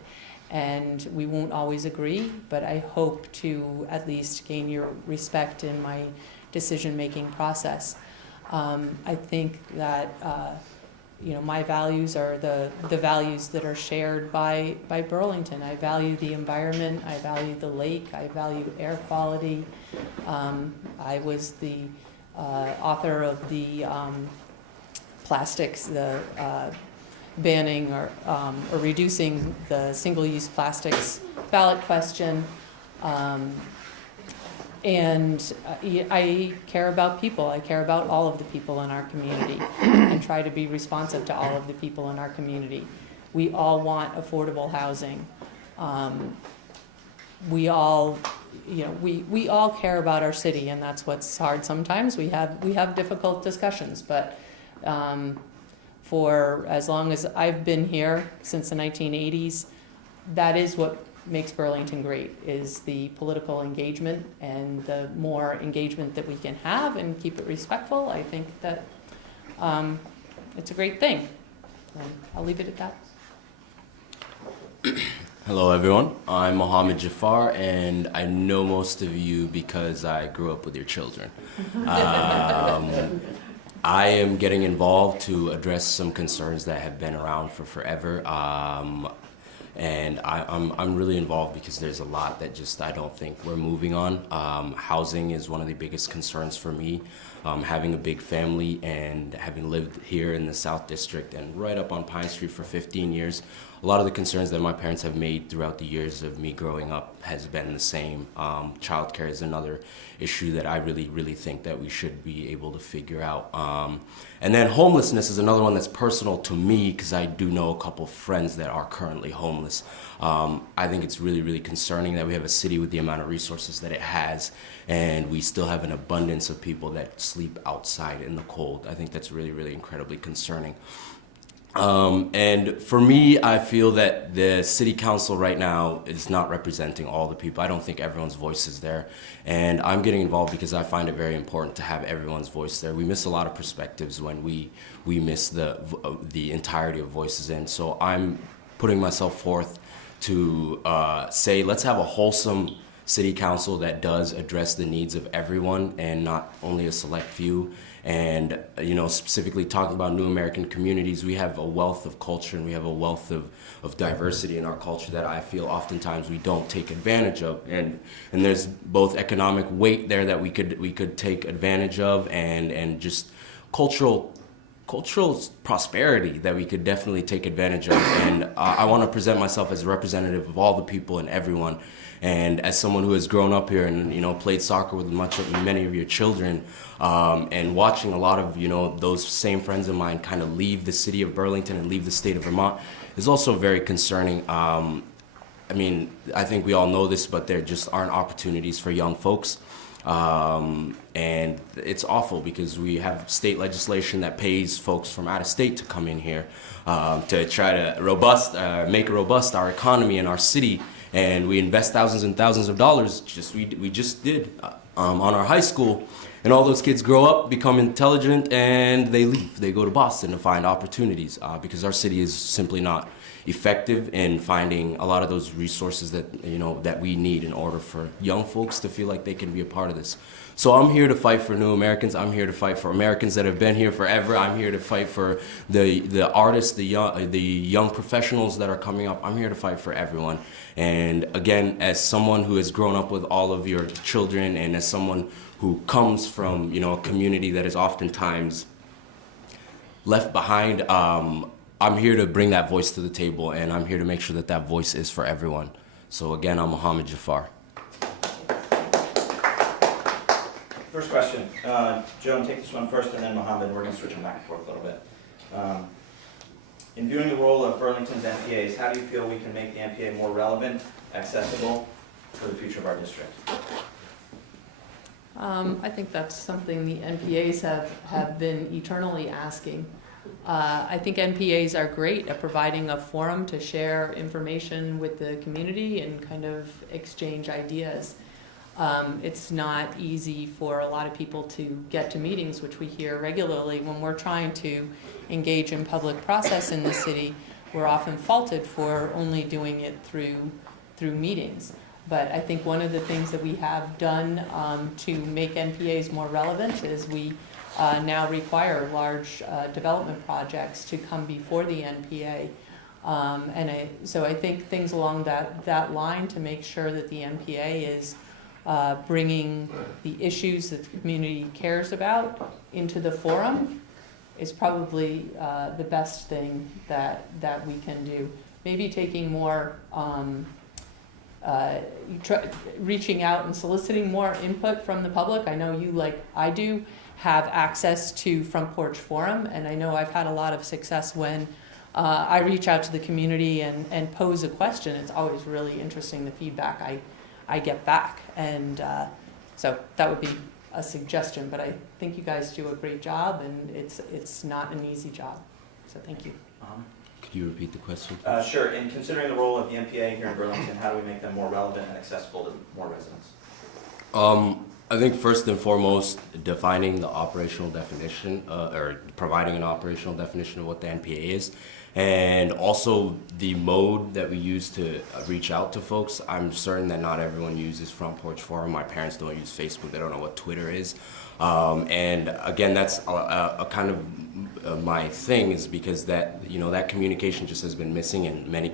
And we won't always agree, but I hope to at least gain your respect in my decision-making process. I think that my values are the values that are shared by Burlington. I value the environment, I value the lake, I value air quality. I was the author of the plastics, the banning or reducing the single-use plastics ballot question. And I care about people. I care about all of the people in our community and try to be responsive to all of the people in our community. We all want affordable housing. We all care about our city, and that's what's hard sometimes. We have difficult discussions, but for as long as I've been here, since the 1980s, that is what makes Burlington great, is the political engagement, and the more engagement that we can have and keep it respectful, I think that it's a great thing. And I'll leave it at that. Hello everyone, I'm Mohammed Jafar, and I know most of you because I grew up with your children. I am getting involved to address some concerns that have been around for forever. And I'm really involved because there's a lot that just I don't think we're moving on. Housing is one of the biggest concerns for me. having a big family and having lived here in the South District and right up on Pine Street for 15 years, a lot of the concerns that my parents have made throughout the years of me growing up has been the same. Childcare is another issue that I really think that we should be able to figure out. And then homelessness is another one that's personal to me because I do know a couple friends that are currently homeless. I think it's really concerning that we have a city with the amount of resources that it has, and we still have an abundance of people that sleep outside in the cold. I think that's really incredibly concerning. And for me, I feel that the city council right now is not representing all the people. I don't think everyone's voice is there. And I'm getting involved because I find it very important to have everyone's voice there. We miss a lot of perspectives when we miss the entirety of voices. And so I'm putting myself forth to say, let's have a wholesome city council that does address the needs of everyone and not only a select few. And, you know, specifically talking about New American communities, we have a wealth of culture and we have a wealth of diversity in our culture that I feel oftentimes we don't take advantage of. And there's both economic weight there that we could take advantage of and just cultural prosperity that we could definitely take advantage of. And I want to present myself as a representative of all the people and everyone. And as someone who has grown up here and, you know, played soccer with many of your children, and watching a lot of, you know, those same friends of mine kind of leave the city of Burlington and leave the state of Vermont is also very concerning. I mean, I think we all know this, but there just aren't opportunities for young folks. And it's awful because we have state legislation that pays folks from out of state to come in here to try to make robust our economy and our city. And we invest thousands and thousands of dollars, we just did, on our high school. And all those kids grow up, become intelligent, and they leave. They go to Boston to find opportunities because our city is simply not effective in finding a lot of those resources that, you know, that we need in order for young folks to feel like they can be a part of this. So I'm here to fight for New Americans. I'm here to fight for Americans that have been here forever. I'm here to fight for the artists, the young professionals that are coming up. I'm here to fight for everyone. And again, as someone who has grown up with all of your children and as someone who comes from, you know, a community that is oftentimes left behind, I'm here to bring that voice to the table, and I'm here to make sure that that voice is for everyone. So again, I'm Mohammed Jafar. First question. Joan, take this one first, and then Mohammed. We're going to switch them back and forth a little bit. In viewing the role of Burlington's NPAs, how do you feel we can make the NPA more relevant, accessible for the future of our district? I think that's something the NPAs have been eternally asking. I think NPAs are great at providing a forum to share information with the community and kind of exchange ideas. It's not easy for a lot of people to get to meetings, which we hear regularly. When we're trying to engage in public process in the city, we're often faulted for only doing it through meetings. But I think one of the things that we have done to make NPAs more relevant is we now require large development projects to come before the NPA. So I think things along that line to make sure that the NPA is bringing the issues that the community cares about into the forum is probably the best thing that we can do. Maybe taking more, reaching out and soliciting more input from the public. I know you, like I do, have access to Front Porch Forum, and I know I've had a lot of success when I reach out to the community and pose a question. It's always really interesting, the feedback I get back, and so that would be a suggestion, but I think you guys do a great job, and it's not an easy job, so thank you. Could you repeat the question? Sure. In considering the role of the NPA here in Burlington, how do we make them more relevant and accessible to more residents? I think first and foremost, defining the operational definition, or providing an operational definition of what the NPA is, and also the mode that we use to reach out to folks. I'm certain that not everyone uses Front Porch Forum. My parents don't use Facebook. They don't know what Twitter is. And again, that's a kind of my thing, is because that, you know, that communication just has been missing in many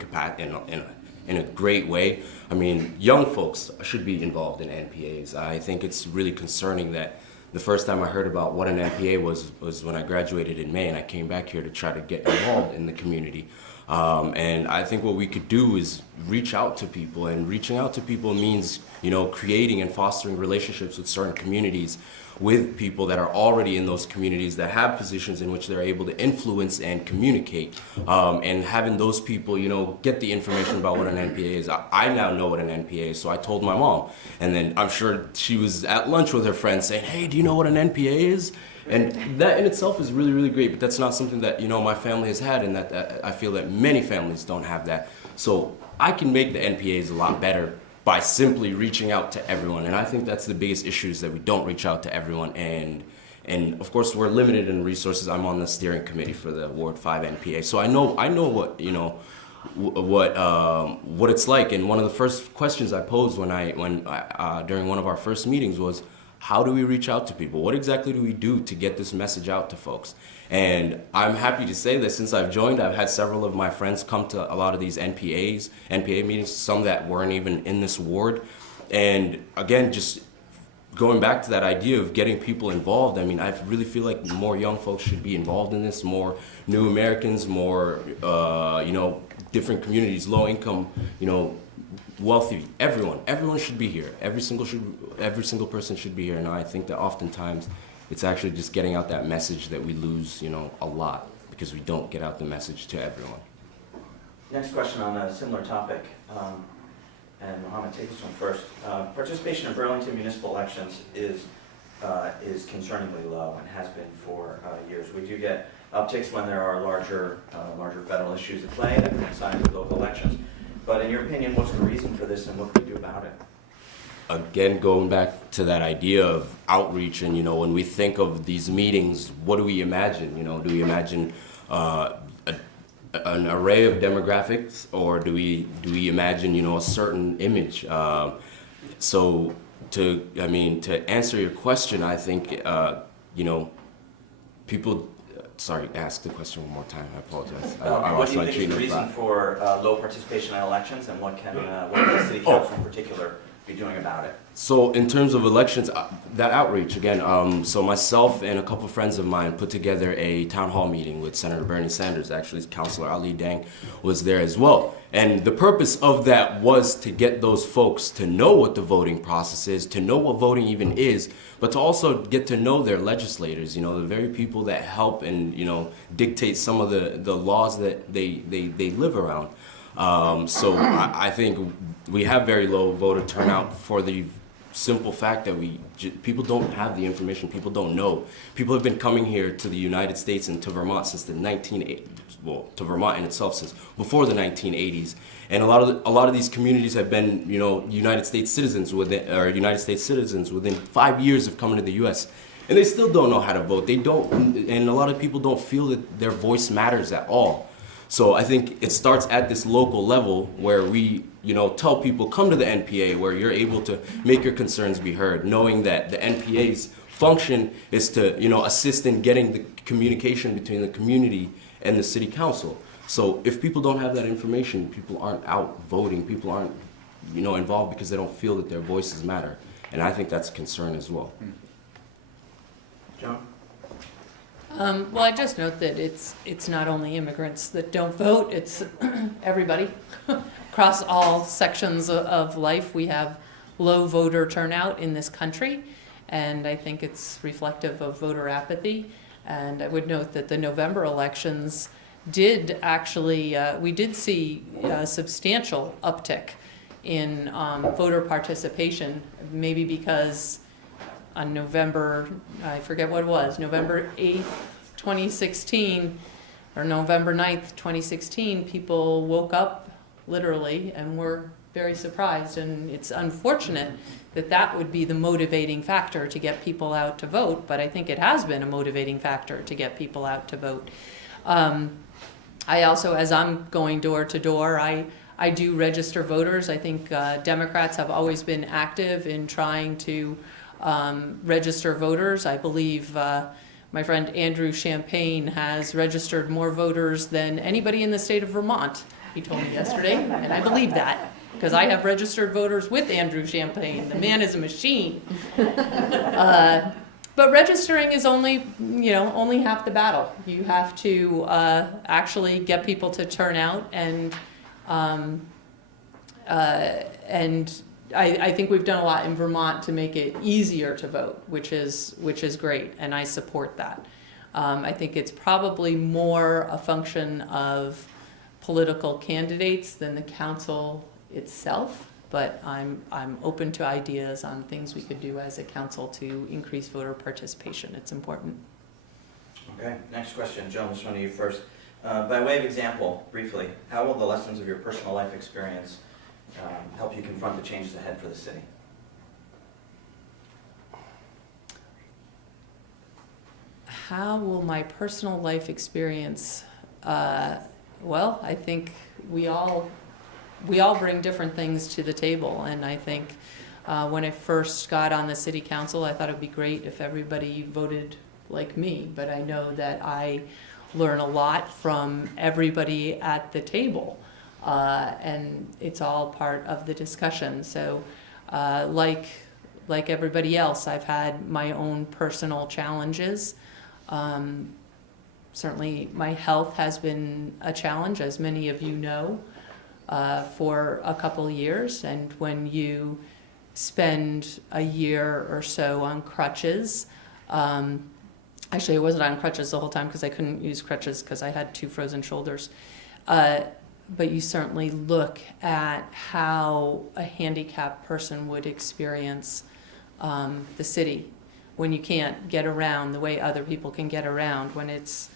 in a great way. I mean, young folks should be involved in NPAs. I think it's really concerning that the first time I heard about what an NPA was when I graduated in May, and I came back here to try to get involved in the community. And I think what we could do is reach out to people, and reaching out to people means, you know, creating and fostering relationships with certain communities, with people that are already in those communities that have positions in which they're able to influence and communicate, and having those people, you know, get the information about what an NPA is. I now know what an NPA is, so I told my mom, and then I'm sure she was at lunch with her friends saying, hey, do you know what an NPA is? And that in itself is really, really great, but that's not something that, you know, my family has had, and that I feel that many families don't have that. So I can make the NPAs a lot better by simply reaching out to everyone. And I think that's the biggest issue, is that we don't reach out to everyone. And of course, we're limited in resources. I'm on the steering committee for the Ward 5 NPA. So I know what, you know, what it's like. And one of the first questions I posed during one of our first meetings was, how do we reach out to people? What exactly do we do to get this message out to folks? And I'm happy to say that since I've joined, I've had several of my friends come to a lot of these NPA meetings, some that weren't even in this ward. And again, just going back to that idea of getting people involved, I mean, I really feel like more young folks should be involved in this, more new Americans, more, you know, different communities, low income, you know, wealthy, everyone should be here. Every single person should be here. And I think that oftentimes it's actually just getting out that message that we lose, you know, a lot, because we don't get out the message to everyone. Next question on a similar topic, and Mohammed, take this one first. Participation in Burlington municipal elections is concerningly low and has been for years. We do get upticks when there are larger federal issues at play that coincide with local elections. But in your opinion, what's the reason for this, and what can we do about it? Again, going back to that idea of outreach, and, you know, when we think of these meetings, what do we imagine? You know, do we imagine an array of demographics, or do we imagine, you know, a certain image? So to answer your question, I think, you know, people. Sorry, ask the question one more time. I apologize. What do you think is the reason for low participation in elections, and what can the city council in particular be doing about it? So in terms of elections, that outreach, again, so myself and a couple of friends of mine put together a town hall meeting with Senator Bernie Sanders. Actually, Councilor Ali Dang was there as well. And the purpose of that was to get those folks to know what the voting process is, to know what voting even is, but to also get to know their legislators, you know, the very people that help and, you know, dictate some of the laws that they live around. So I think we have very low voter turnout for the simple fact that people don't have the information. People don't know. People have been coming here to the United States and to Vermont since the to Vermont in itself since before the 1980s. And a lot of these communities have been, you know, United States citizens within 5 years of coming to the U.S. And they still don't know how to vote. They don't, and a lot of people don't feel that their voice matters at all. So I think it starts at this local level where we, you know, tell people, come to the NPA, where you're able to make your concerns be heard, knowing that the NPA's function is to, you know, assist in getting the communication between the community and the city council. So if people don't have that information, people aren't out voting, people aren't, you know, involved because they don't feel that their voices matter. And I think that's a concern as well. John? Well, I just note that it's not only immigrants that don't vote, it's everybody. Across all sections of life, we have low voter turnout in this country, and I think it's reflective of voter apathy. And I would note that the November elections did actually, we did see a substantial uptick in voter participation, maybe because on November, I forget what it was, November 8th, 2016, or November 9th, 2016, people woke up literally and were very surprised. And it's unfortunate that that would be the motivating factor to get people out to vote, but I think it has been a motivating factor to get people out to vote. I also, as I'm going door to door, I do register voters. I think Democrats have always been active in trying to register voters. I believe my friend Andrew Champagne has registered more voters than anybody in the state of Vermont, he told me yesterday, and I believe that, because I have registered voters with Andrew Champagne. The man is a machine. But registering is only, only half the battle. You have to actually get people to turn out, and I think we've done a lot in Vermont to make it easier to vote, which is great, and I support that. I think it's probably more a function of political candidates than the council itself. But I'm open to ideas on things we could do as a council to increase voter participation. It's important. Okay, next question. Joan, this one to you first. By way of example, briefly, how will the lessons of your personal life experience help you confront the changes ahead for the city? How will my personal life experience, well, I think we all bring different things to the table, and I think when I first got on the city council, I thought it would be great if everybody voted like me, but I know that I learn a lot from everybody at the table, and it's all part of the discussion. So like everybody else, I've had my own personal challenges. Certainly my health has been a challenge, as many of you know. For a couple of years, and when you spend a year or so on crutches, actually I wasn't on crutches the whole time because I couldn't use crutches because I had 2 frozen shoulders, but you certainly look at how a handicapped person would experience the city when you can't get around the way other people can get around, when it's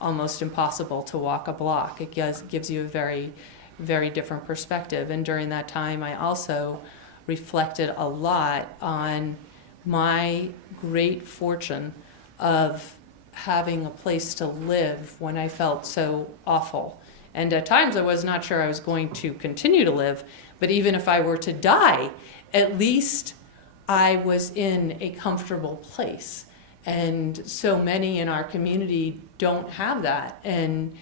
almost impossible to walk a block. It gives you a very, very different perspective. And during that time, I also reflected a lot on my great fortune of having a place to live when I felt so awful. And at times I was not sure I was going to continue to live, but even if I were to die, at least I was in a comfortable place. And so many in our community don't have that, and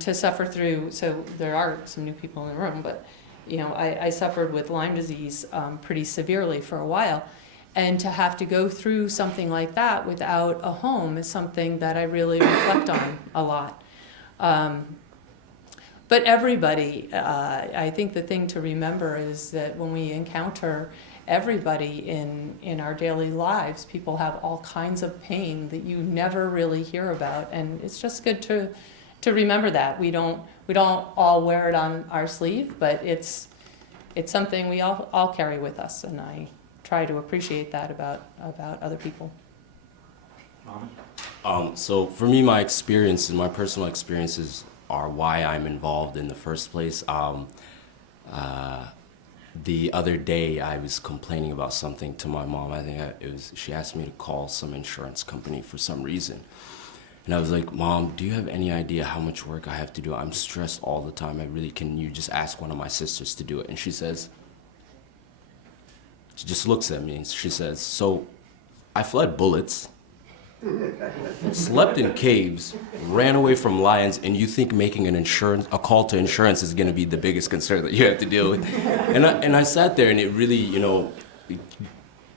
to suffer through, so there are some new people in the room, but I suffered with Lyme disease pretty severely for a while, and to have to go through something like that without a home is something that I really reflect on a lot. But everybody, I think the thing to remember is that when we encounter everybody in our daily lives, people have all kinds of pain that you never really hear about, and it's just good to remember that. We don't all wear it on our sleeve, but it's something we all carry with us, and I try to appreciate that about other people. So for me, my experience and my personal experiences are why I'm involved in the first place. The other day, I was complaining about something to my mom. I think she asked me to call some insurance company for some reason. And I was like, Mom, do you have any idea how much work I have to do? I'm stressed all the time. Can you just ask one of my sisters to do it? And she just looks at me and she says, so I fled bullets, slept in caves, ran away from lions, and you think making a call to insurance is going to be the biggest concern that you have to deal with? And I sat there, and it really, it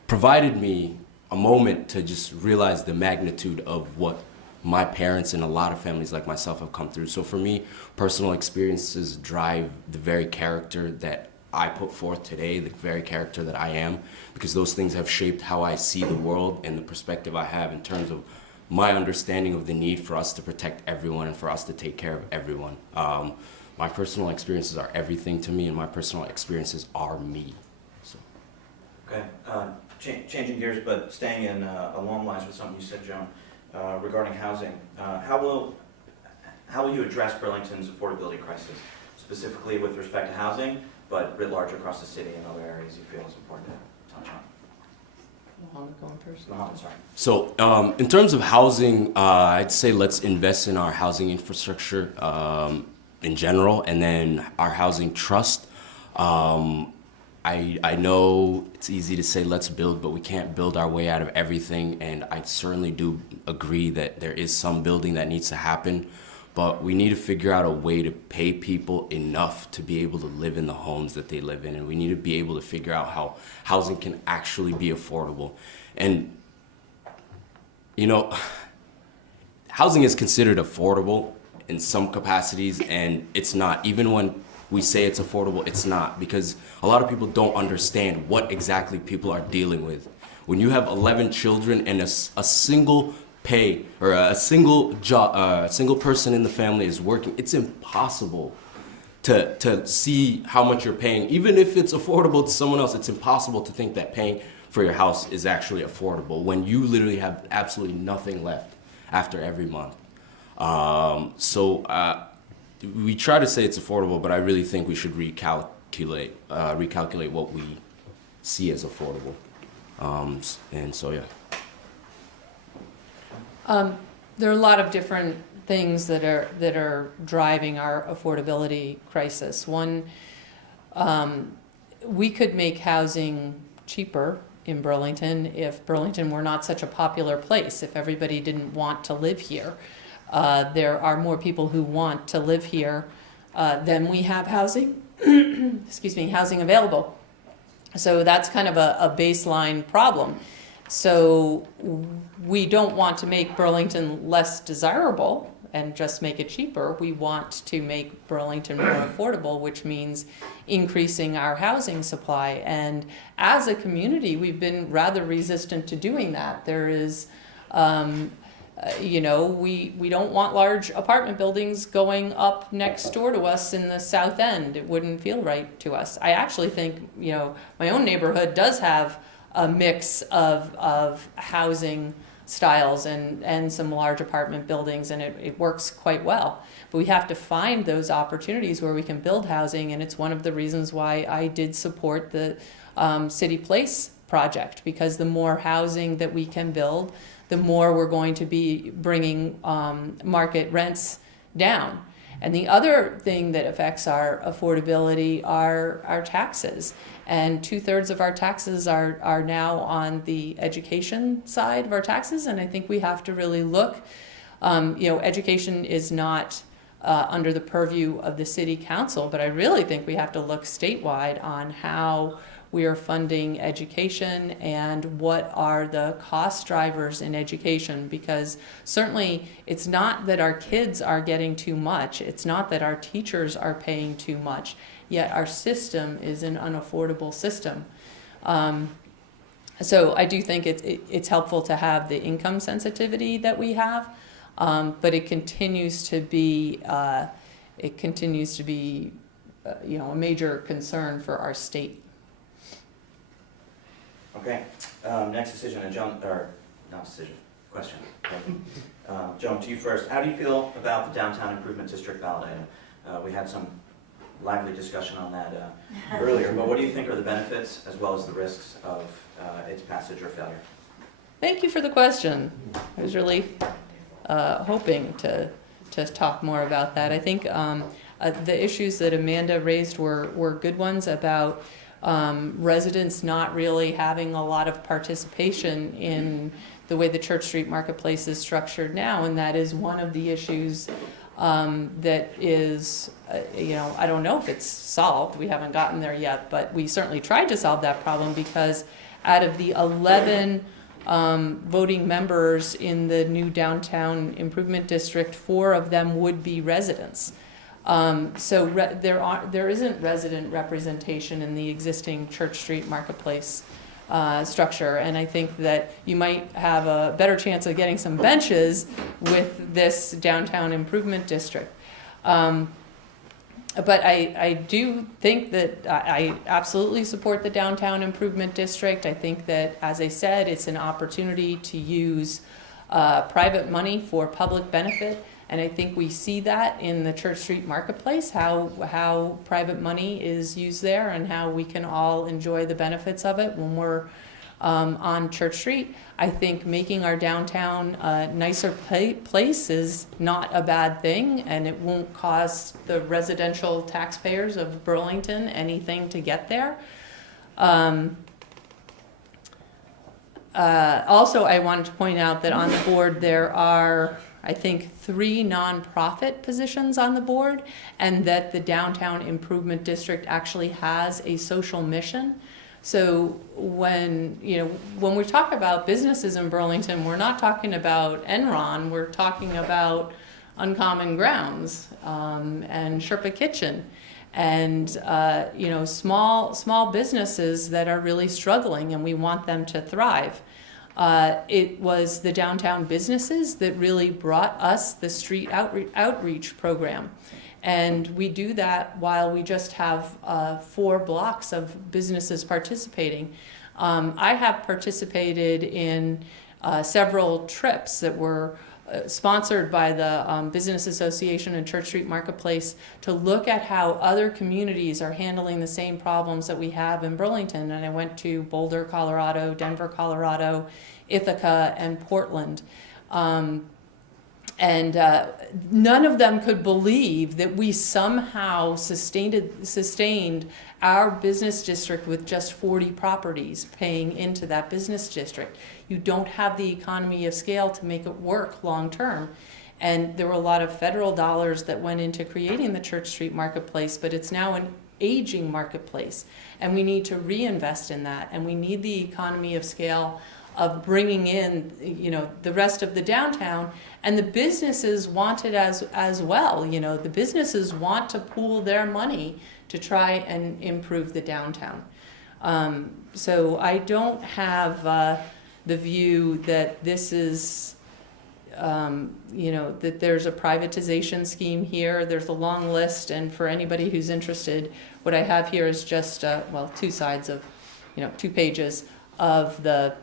provided me a moment to just realize the magnitude of what my parents and a lot of families like myself have come through. So for me, personal experiences drive the very character that I put forth today, the very character that I am, because those things have shaped how I see the world and the perspective I have in terms of my understanding of the need for us to protect everyone and for us to take care of everyone. My personal experiences are everything to me, and my personal experiences are me. So. Okay, changing gears, but staying in along lines with something you said, Joan, regarding housing. How will you address Burlington's affordability crisis, specifically with respect to housing, but writ large across the city and other areas you feel is important to touch on? Mohammed going first. Mohammed, sorry. So in terms of housing, I'd say let's invest in our housing infrastructure in general, and then our housing trust. I know it's easy to say let's build, but we can't build our way out of everything, and I certainly do agree that there is some building that needs to happen, but we need to figure out a way to pay people enough to be able to live in the homes that they live in, and we need to be able to figure out how housing can actually be affordable. And you know, housing is considered affordable in some capacities, and it's not. Even when we say it's affordable, it's not, because a lot of people don't understand what exactly people are dealing with. When you have 11 children and a single pay or a single job, a single person in the family is working, it's impossible to see how much you're paying. Even if it's affordable to someone else, it's impossible to think that paying for your house is actually affordable when you literally have absolutely nothing left after every month. We try to say it's affordable, but I really think we should recalculate what we see as affordable. And so, yeah. There are a lot of different things that are driving our affordability crisis. One, we could make housing cheaper in Burlington if Burlington were not such a popular place, if everybody didn't want to live here. There are more people who want to live here than we have housing, housing available. So that's kind of a baseline problem. So we don't want to make Burlington less desirable and just make it cheaper. We want to make Burlington more affordable, which means increasing our housing supply. And as a community, we've been rather resistant to doing that. There is, we don't want large apartment buildings going up next door to us in the South End. It wouldn't feel right to us. I actually think, my own neighborhood does have a mix of housing styles and some large apartment buildings, and it works quite well. But we have to find those opportunities where we can build housing, and it's one of the reasons why I did support the City Place project, because the more housing that we can build, the more we're going to be bringing market rents down. And the other thing that affects our affordability are our taxes. And 2/3 of our taxes are now on the education side of our taxes. And I think we have to really look, education is not under the purview of the city council, but I really think we have to look statewide on how we are funding education and what are the cost drivers in education, because certainly it's not that our kids are getting too much, it's not that our teachers are paying too much, yet our system is an unaffordable system. So I do think it's helpful to have the income sensitivity that we have, but it continues to be a major concern for our state. Okay, next decision, question. Joan, to you first. How do you feel about the Downtown Improvement District ballot item? We had some lively discussion on that earlier, but what do you think are the benefits as well as the risks of its passage or failure? Thank you for the question. I was really hoping to talk more about that. I think the issues that Amanda raised were good ones about residents not really having a lot of participation in the way the Church Street Marketplace is structured now, and that is one of the issues that is, I don't know if it's solved. We haven't gotten there yet, but we certainly tried to solve that problem, because out of the 11 voting members in the new Downtown Improvement District, 4 of them would be residents. There isn't resident representation in the existing Church Street Marketplace structure, and I think that you might have a better chance of getting some benches with this Downtown Improvement District. But I do think that I absolutely support the Downtown Improvement District. I think that, as I said, it's an opportunity to use private money for public benefit. And I think we see that in the Church Street Marketplace, how private money is used there and how we can all enjoy the benefits of it when we're on Church Street. I think making our downtown a nicer place is not a bad thing, and it won't cost the residential taxpayers of Burlington anything to get there. Also, I wanted to point out that on the board there are, I think, 3 nonprofit positions on the board, and that the Downtown Improvement District actually has a social mission. So when we talk about businesses in Burlington, we're not talking about Enron, we're talking about Uncommon Grounds and Sherpa Kitchen, and small businesses that are really struggling, and we want them to thrive. It was the downtown businesses that really brought us the street outreach program. And we do that while we just have 4 blocks of businesses participating. I have participated in several trips that were sponsored by the Business Association and Church Street Marketplace to look at how other communities are handling the same problems that we have in Burlington. And I went to Boulder, Colorado, Denver, Colorado, Ithaca, and Portland. And none of them could believe that we somehow sustained our business district with just 40 properties paying into that business district. You don't have the economy of scale to make it work long term. And there were a lot of federal dollars that went into creating the Church Street Marketplace, but it's now an aging marketplace. And we need to reinvest in that. And we need the economy of scale of bringing in, the rest of the downtown, and the businesses want it as well. The businesses want to pool their money to try and improve the downtown. So I don't have the view that this is, that there's a privatization scheme here. There's a long list, and for anybody who's interested, what I have here is just 2 sides of, 2 pages of the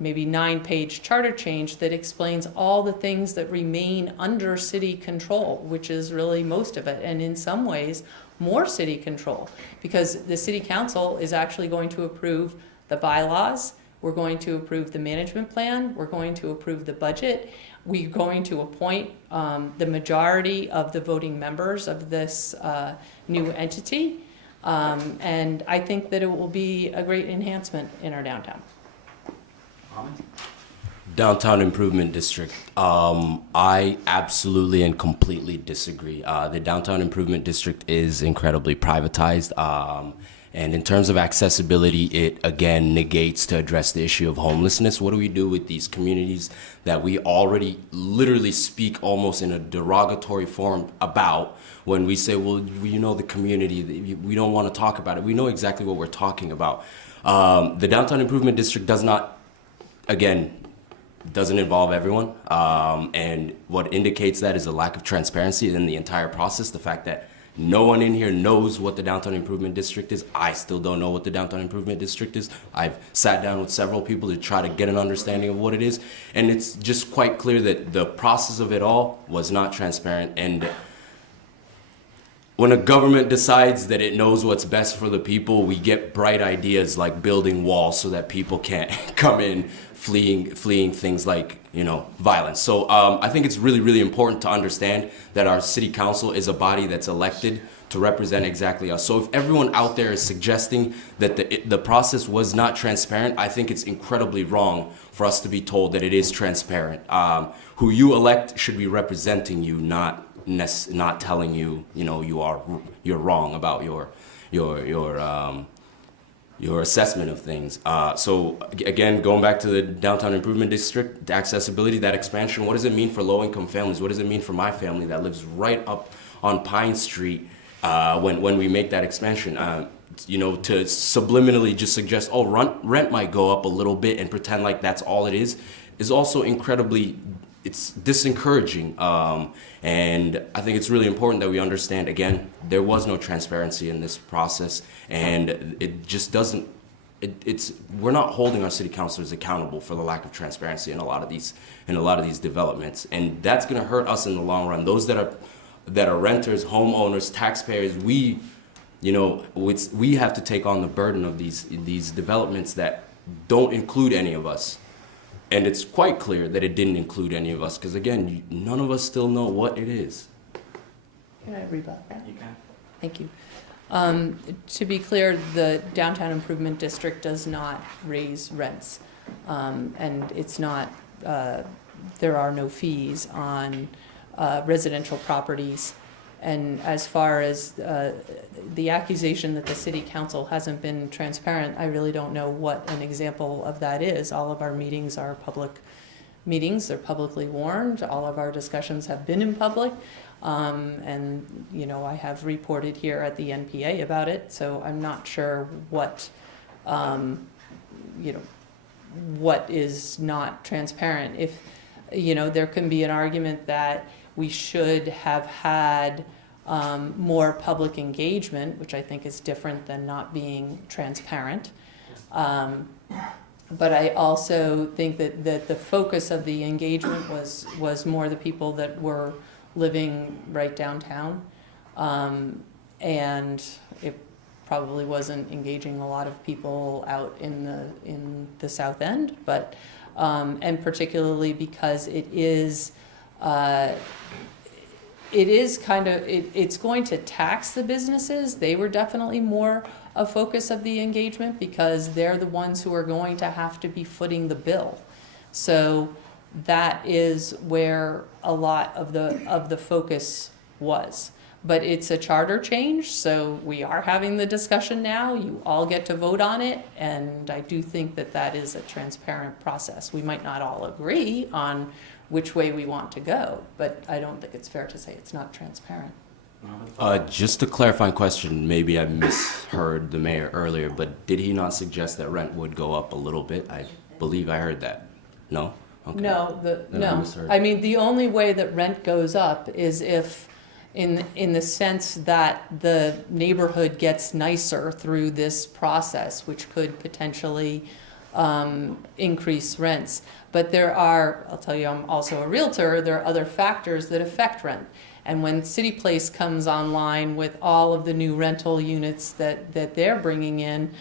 maybe 9-page charter change that explains all the things that remain under city control, which is really most of it, and in some ways more city control, because the city council is actually going to approve the bylaws, we're going to approve the management plan, we're going to approve the budget, we're going to appoint the majority of the voting members of this new entity, and I think that it will be a great enhancement in our downtown. Downtown Improvement District. I absolutely and completely disagree. The Downtown Improvement District is incredibly privatized. And in terms of accessibility, it again negates to address the issue of homelessness. What do we do with these communities that we already literally speak almost in a derogatory form about when we say, well, the community, we don't want to talk about it. We know exactly what we're talking about. The Downtown Improvement District doesn't involve everyone. And what indicates that is a lack of transparency in the entire process. The fact that no one in here knows what the Downtown Improvement District is. I still don't know what the Downtown Improvement District is. I've sat down with several people to try to get an understanding of what it is. And it's just quite clear that the process of it all was not transparent. And when a government decides that it knows what's best for the people, we get bright ideas like building walls so that people can't come in fleeing things like, violence. So I think it's really, really important to understand that our city council is a body that's elected to represent exactly us. So if everyone out there is suggesting that the process was not transparent, I think it's incredibly wrong for us to be told that it is transparent. Who you elect should be representing you, not telling you, you're wrong about your assessment of things. So again, going back to the Downtown Improvement District, the accessibility, that expansion, what does it mean for low-income families? What does it mean for my family that lives right up on Pine Street when we make that expansion? To subliminally just suggest, rent might go up a little bit and pretend like that's all it is also incredibly, it's disencouraging. And I think it's really important that we understand, again, there was no transparency in this process, and it just doesn't, we're not holding our city councilors accountable for the lack of transparency in a lot of these developments. And that's gonna hurt us in the long run. Those that are renters, homeowners, taxpayers, we have to take on the burden of these developments that don't include any of us. And it's quite clear that it didn't include any of us, because again, none of us still know what it is. Can I rebut that? You can. Thank you. To be clear, the Downtown Improvement District does not raise rents. And it's not, there are no fees on residential properties. And as far as the accusation that the city council hasn't been transparent, I really don't know what an example of that is. All of our meetings are public meetings, they're publicly warned, all of our discussions have been in public. And, you know, I have reported here at the NPA about it, so I'm not sure what, you know, what is not transparent. If, you know, there can be an argument that we should have had more public engagement, which I think is different than not being transparent. But I also think that the focus of the engagement was more the people that were living right downtown. And it probably wasn't engaging a lot of people out in the South End, but and particularly because it's going to tax the businesses. They were definitely more a focus of the engagement because they're the ones who are going to have to be footing the bill. So that is where a lot of the focus was. But it's a charter change, so we are having the discussion now. You all get to vote on it, and I do think that that is a transparent process. We might not all agree on which way we want to go, but I don't think it's fair to say it's not transparent. Just a clarifying question, maybe I misheard the mayor earlier, but did he not suggest that rent would go up a little bit? I believe I heard that. No? Okay. No, Then I misheard. I mean, the only way that rent goes up is if, in the sense that the neighborhood gets nicer through this process, which could potentially increase rents. But there are, I'll tell you, I'm also a realtor, there are other factors that affect rent. And when City Place comes online with all of the new rental units that they're bringing in,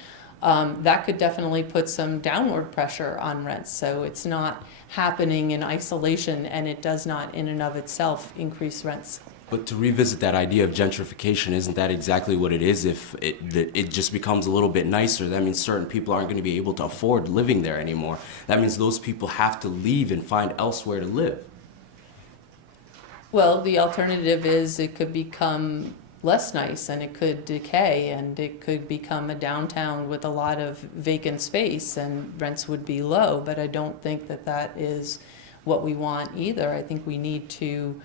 that could definitely put some downward pressure on rents. So it's not happening in isolation, and it does not in and of itself increase rents. But to revisit that idea of gentrification, isn't that exactly what it is? If it just becomes a little bit nicer, that means certain people aren't going to be able to afford living there anymore. That means those people have to leave and find elsewhere to live. Well, the alternative is it could become less nice, and it could decay, and it could become a downtown with a lot of vacant space, and rents would be low. But I don't think that that is what we want either. I think we need to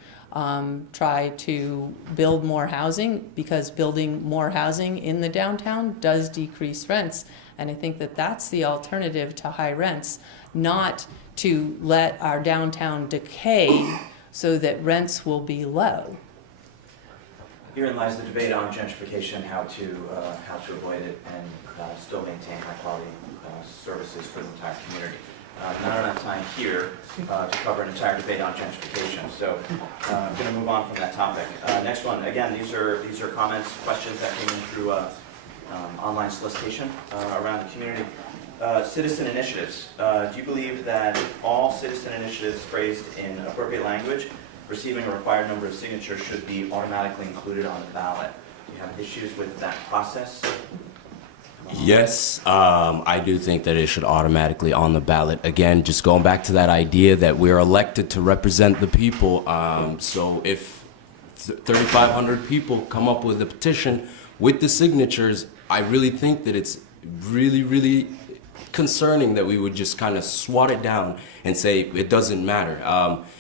try to build more housing, because building more housing in the downtown does decrease rents. And I think that that's the alternative to high rents, not to let our downtown decay so that rents will be low. Herein lies the debate on gentrification, how to avoid it and still maintain high quality services for the entire community. Not enough time here to cover an entire debate on gentrification, so I'm going to move on from that topic. Next one, again, these are comments, questions that came in through online solicitation around the community. Citizen initiatives. Do you believe that all citizen initiatives phrased in appropriate language receiving a required number of signatures should be automatically included on the ballot? Do you have issues with that process? Yes, I do think that it should automatically on the ballot. Again, just going back to that idea that we're elected to represent the people. So if 3,500 people come up with a petition with the signatures, I really think that it's really, really concerning that we would just kind of swat it down and say it doesn't matter.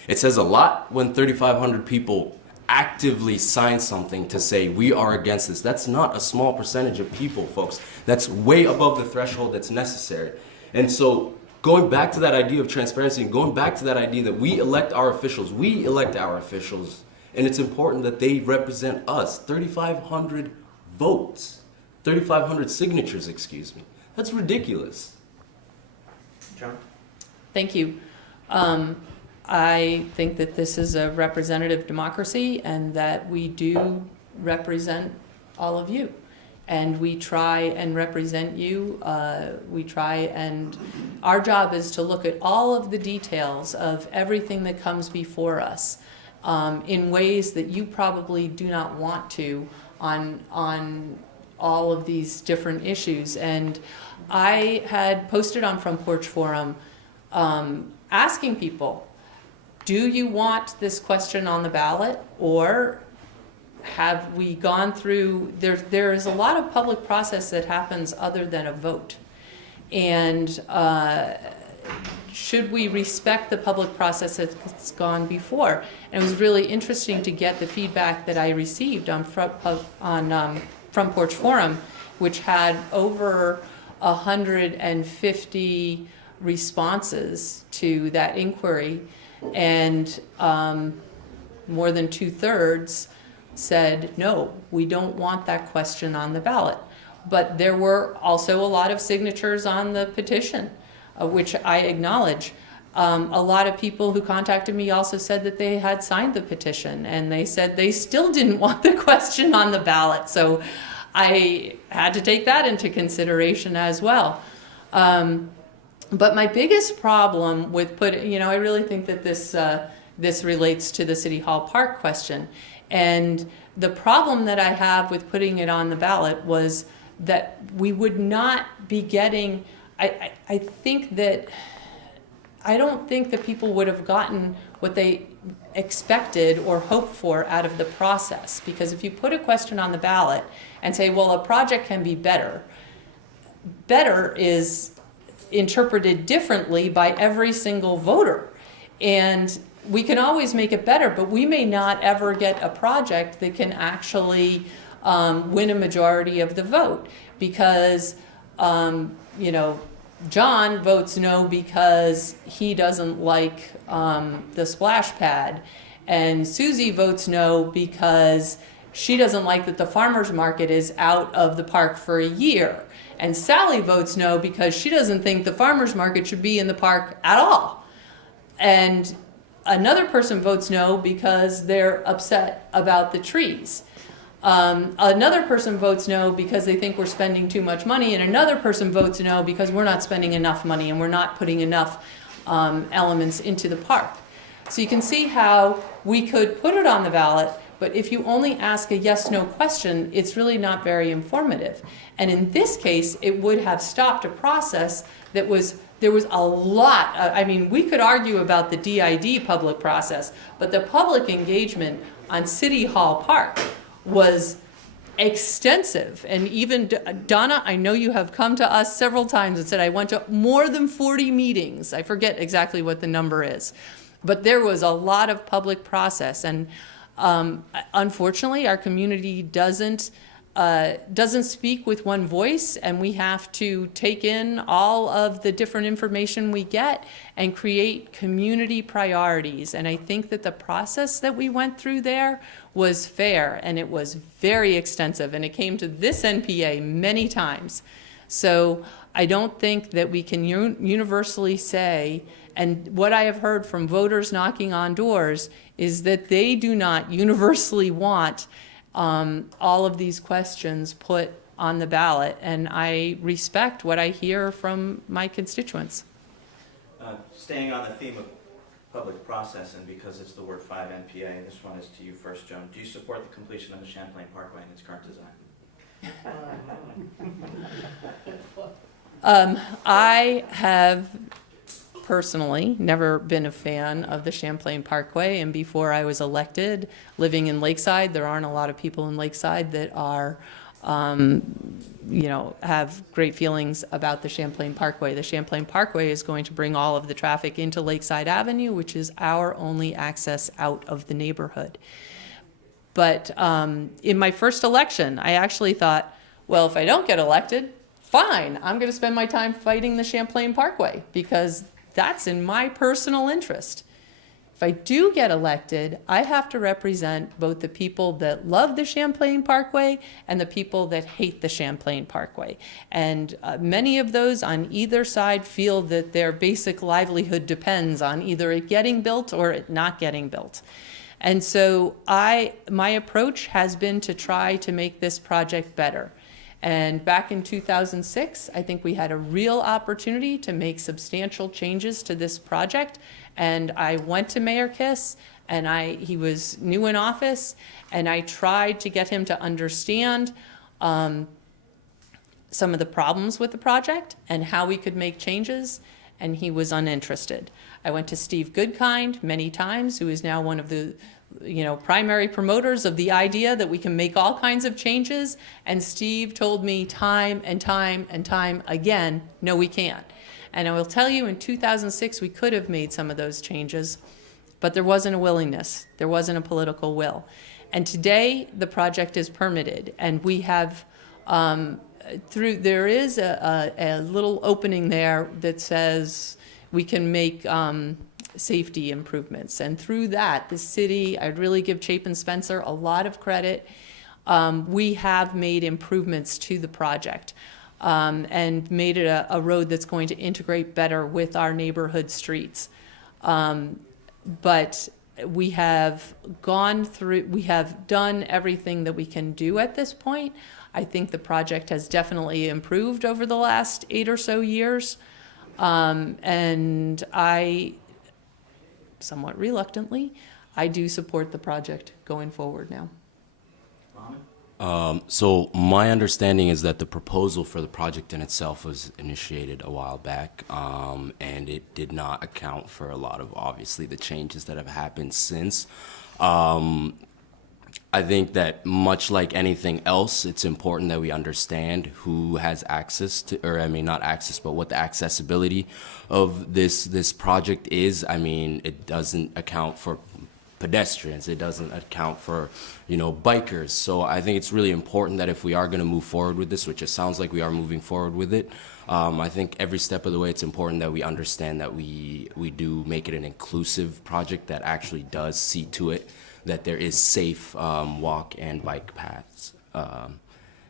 It says a lot when 3,500 people actively sign something to say we are against this. That's not a small percentage of people, folks. That's way above the threshold that's necessary. And so going back to that idea of transparency, and going back to that idea that we elect our officials, and it's important that they represent us. 3,500 votes, 3,500 signatures, excuse me. That's ridiculous. John? Thank you. I think that this is a representative democracy, and that we do represent all of you. And we try and represent you. Our job is to look at all of the details of everything that comes before us in ways that you probably do not want to on all of these different issues. And I had posted on Front Porch Forum asking people, do you want this question on the ballot, or have we gone through, there is a lot of public process that happens other than a vote. And should we respect the public process that's gone before? And it was really interesting to get the feedback that I received on Front Porch Forum, which had over 150 responses to that inquiry, and more than 2/3 said, no, we don't want that question on the ballot. But there were also a lot of signatures on the petition, which I acknowledge. A lot of people who contacted me also said that they had signed the petition, and they said they still didn't want the question on the ballot. So I had to take that into consideration as well. But my biggest problem with I really think that this relates to the City Hall Park question. And the problem that I have with putting it on the ballot was that we would not be getting, I don't think that people would have gotten what they expected or hoped for out of the process. Because if you put a question on the ballot and say, well, a project can be better, better is interpreted differently by every single voter. And we can always make it better, but we may not ever get a project that can actually win a majority of the vote, because John votes no because he doesn't like the splash pad, and Susie votes no because she doesn't like that the farmer's market is out of the park for a year, and Sally votes no because she doesn't think the farmer's market should be in the park at all, and another person votes no because they're upset about the trees. Another person votes no because they think we're spending too much money, and another person votes no because we're not spending enough money and we're not putting enough elements into the park. So you can see how we could put it on the ballot, but if you only ask a yes-no question, it's really not very informative. And in this case, it would have stopped a process that there was a lot, we could argue about the DID public process, but the public engagement on City Hall Park was extensive. And even Donna, I know you have come to us several times and said, I went to more than 40 meetings. I forget exactly what the number is, but there was a lot of public process. And unfortunately, our community doesn't speak with one voice, and we have to take in all of the different information we get and create community priorities. And I think that the process that we went through there was fair, and it was very extensive, and it came to this NPA many times. So I don't think that we can universally say, and what I have heard from voters knocking on doors is that they do not universally want all of these questions put on the ballot, and I respect what I hear from my constituents. Staying on the theme of public process, and because it's the word 5 NPA, this one is to you first, Joan. Do you support the completion of the Champlain Parkway in its current design? I have personally never been a fan of the Champlain Parkway, and before I was elected, living in Lakeside, there aren't a lot of people in Lakeside that are have great feelings about the Champlain Parkway. The Champlain Parkway is going to bring all of the traffic into Lakeside Avenue, which is our only access out of the neighborhood. But in my first election, I actually thought, well, if I don't get elected, fine, I'm going to spend my time fighting the Champlain Parkway, because that's in my personal interest. If I do get elected, I have to represent both the people that love the Champlain Parkway and the people that hate the Champlain Parkway. And many of those on either side feel that their basic livelihood depends on either it getting built or it not getting built. And so my approach has been to try to make this project better. And back in 2006, I think we had a real opportunity to make substantial changes to this project. And I went to Mayor Kiss, and he was new in office, and I tried to get him to understand some of the problems with the project and how we could make changes, and he was uninterested. I went to Steve Goodkind many times, who is now one of the primary promoters of the idea that we can make all kinds of changes, and Steve told me time and time and time again, no, we can't. And I will tell you, in 2006, we could have made some of those changes, but there wasn't a willingness. There wasn't a political will. And today, the project is permitted, and we have, there is a little opening there that says we can make safety improvements. And through that, the city, I'd really give Chapin Spencer a lot of credit. We have made improvements to the project and made it a road that's going to integrate better with our neighborhood streets. But we have done everything that we can do at this point. I think the project has definitely improved over the last 8 or so years. And I, somewhat reluctantly, I do support the project going forward now. So my understanding is that the proposal for the project in itself was initiated a while back, and it did not account for a lot of, obviously, the changes that have happened since. I think that much like anything else, it's important that we understand who has access to, or I mean, not access, but what the accessibility of this project is. I mean, it doesn't account for pedestrians. It doesn't account for, bikers. So I think it's really important that if we are going to move forward with this, which it sounds like we are moving forward with it, I think every step of the way it's important that we understand that we do make it an inclusive project that actually does see to it that there is safe walk and bike paths.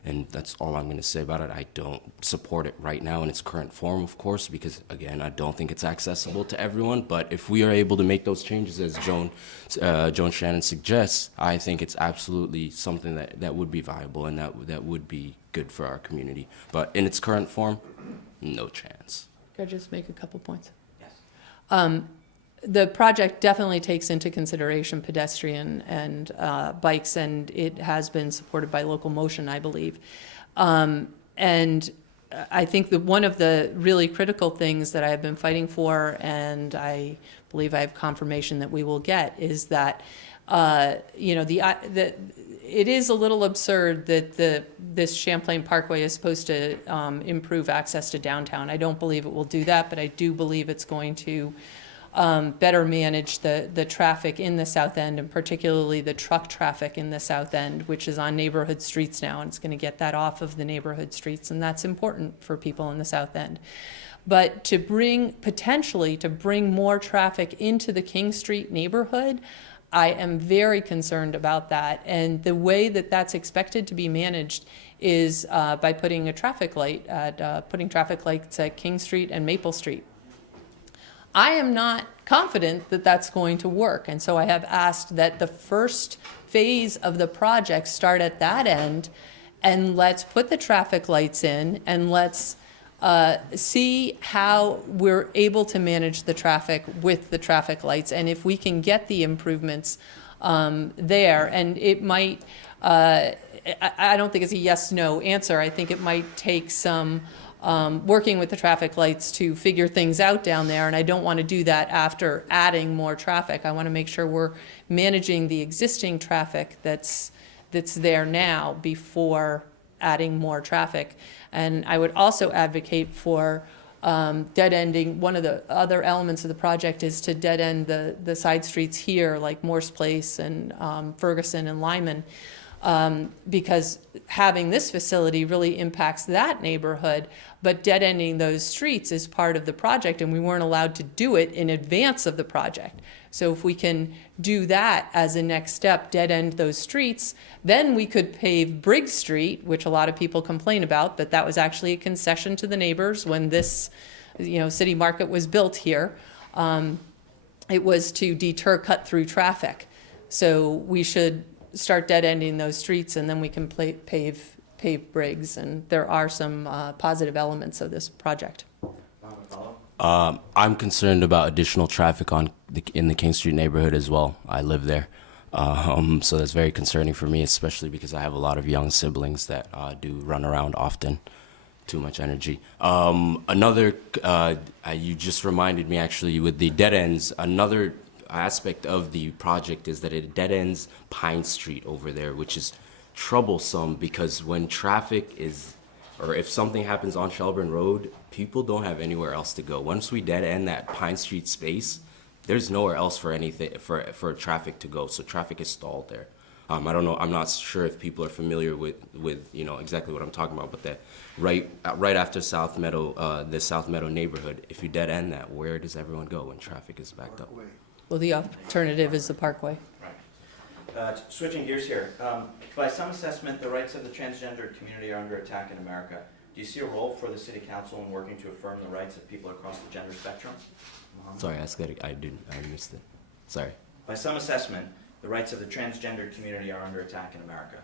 And that's all I'm going to say about it. I don't support it right now in its current form, of course, because, again, I don't think it's accessible to everyone. But if we are able to make those changes, as Joan Shannon suggests, I think it's absolutely something that would be viable and that would be good for our community. But in its current form, no chance. Could I just make a couple points? Yes. The project definitely takes into consideration pedestrian and bikes, and it has been supported by Local Motion, I believe. And I think that one of the really critical things that I have been fighting for, and I believe I have confirmation that we will get, is that it is a little absurd that this Champlain Parkway is supposed to improve access to downtown. I don't believe it will do that, but I do believe it's going to better manage the traffic in the South End, and particularly the truck traffic in the South End, which is on neighborhood streets now, and it's going to get that off of the neighborhood streets, and that's important for people in the South End. But potentially to bring more traffic into the King Street neighborhood, I am very concerned about that. And the way that that's expected to be managed is by putting traffic lights at King Street and Maple Street. I am not confident that that's going to work, and so I have asked that the first phase of the project start at that end, and let's put the traffic lights in, and let's see how we're able to manage the traffic with the traffic lights, and if we can get the improvements there. And it might, I don't think it's a yes-no answer. I think it might take some working with the traffic lights to figure things out down there, and I don't want to do that after adding more traffic. I want to make sure we're managing the existing traffic that's there now before adding more traffic. And I would also advocate for dead-ending. One of the other elements of the project is to dead-end the side streets here, like Morse Place and Ferguson and Lyman, because having this facility really impacts that neighborhood, but dead-ending those streets is part of the project, and we weren't allowed to do it in advance of the project. So if we can do that as a next step, dead-end those streets, then we could pave Briggs Street, which a lot of people complain about, but that was actually a concession to the neighbors when this city market was built here. It was to deter cut-through traffic. So we should start dead-ending those streets, and then we can pave Briggs, and there are some positive elements of this project. I'm concerned about additional traffic in the King Street neighborhood as well. I live there, so that's very concerning for me, especially because I have a lot of young siblings that do run around often. Too much energy. You just reminded me, actually, with the dead ends, another aspect of the project is that it dead ends Pine Street over there, which is troublesome because when traffic is, or if something happens on Shelburne Road, people don't have anywhere else to go. Once we dead end that Pine Street space, there's nowhere else for anything for traffic to go. So traffic is stalled there. I don't know. I'm not sure if people are familiar with exactly what I'm talking about. But that right after South Meadow, the South Meadow neighborhood, if you dead end that, where does everyone go when traffic is backed up? Well, the alternative is the Parkway. Switching gears here, by some assessment, the rights of the transgender community are under attack in America. Do you see a role for the City Council in working to affirm the rights of people across the gender spectrum? Sorry, ask that. I missed it. Sorry. By some assessment, the rights of the transgender community are under attack in America.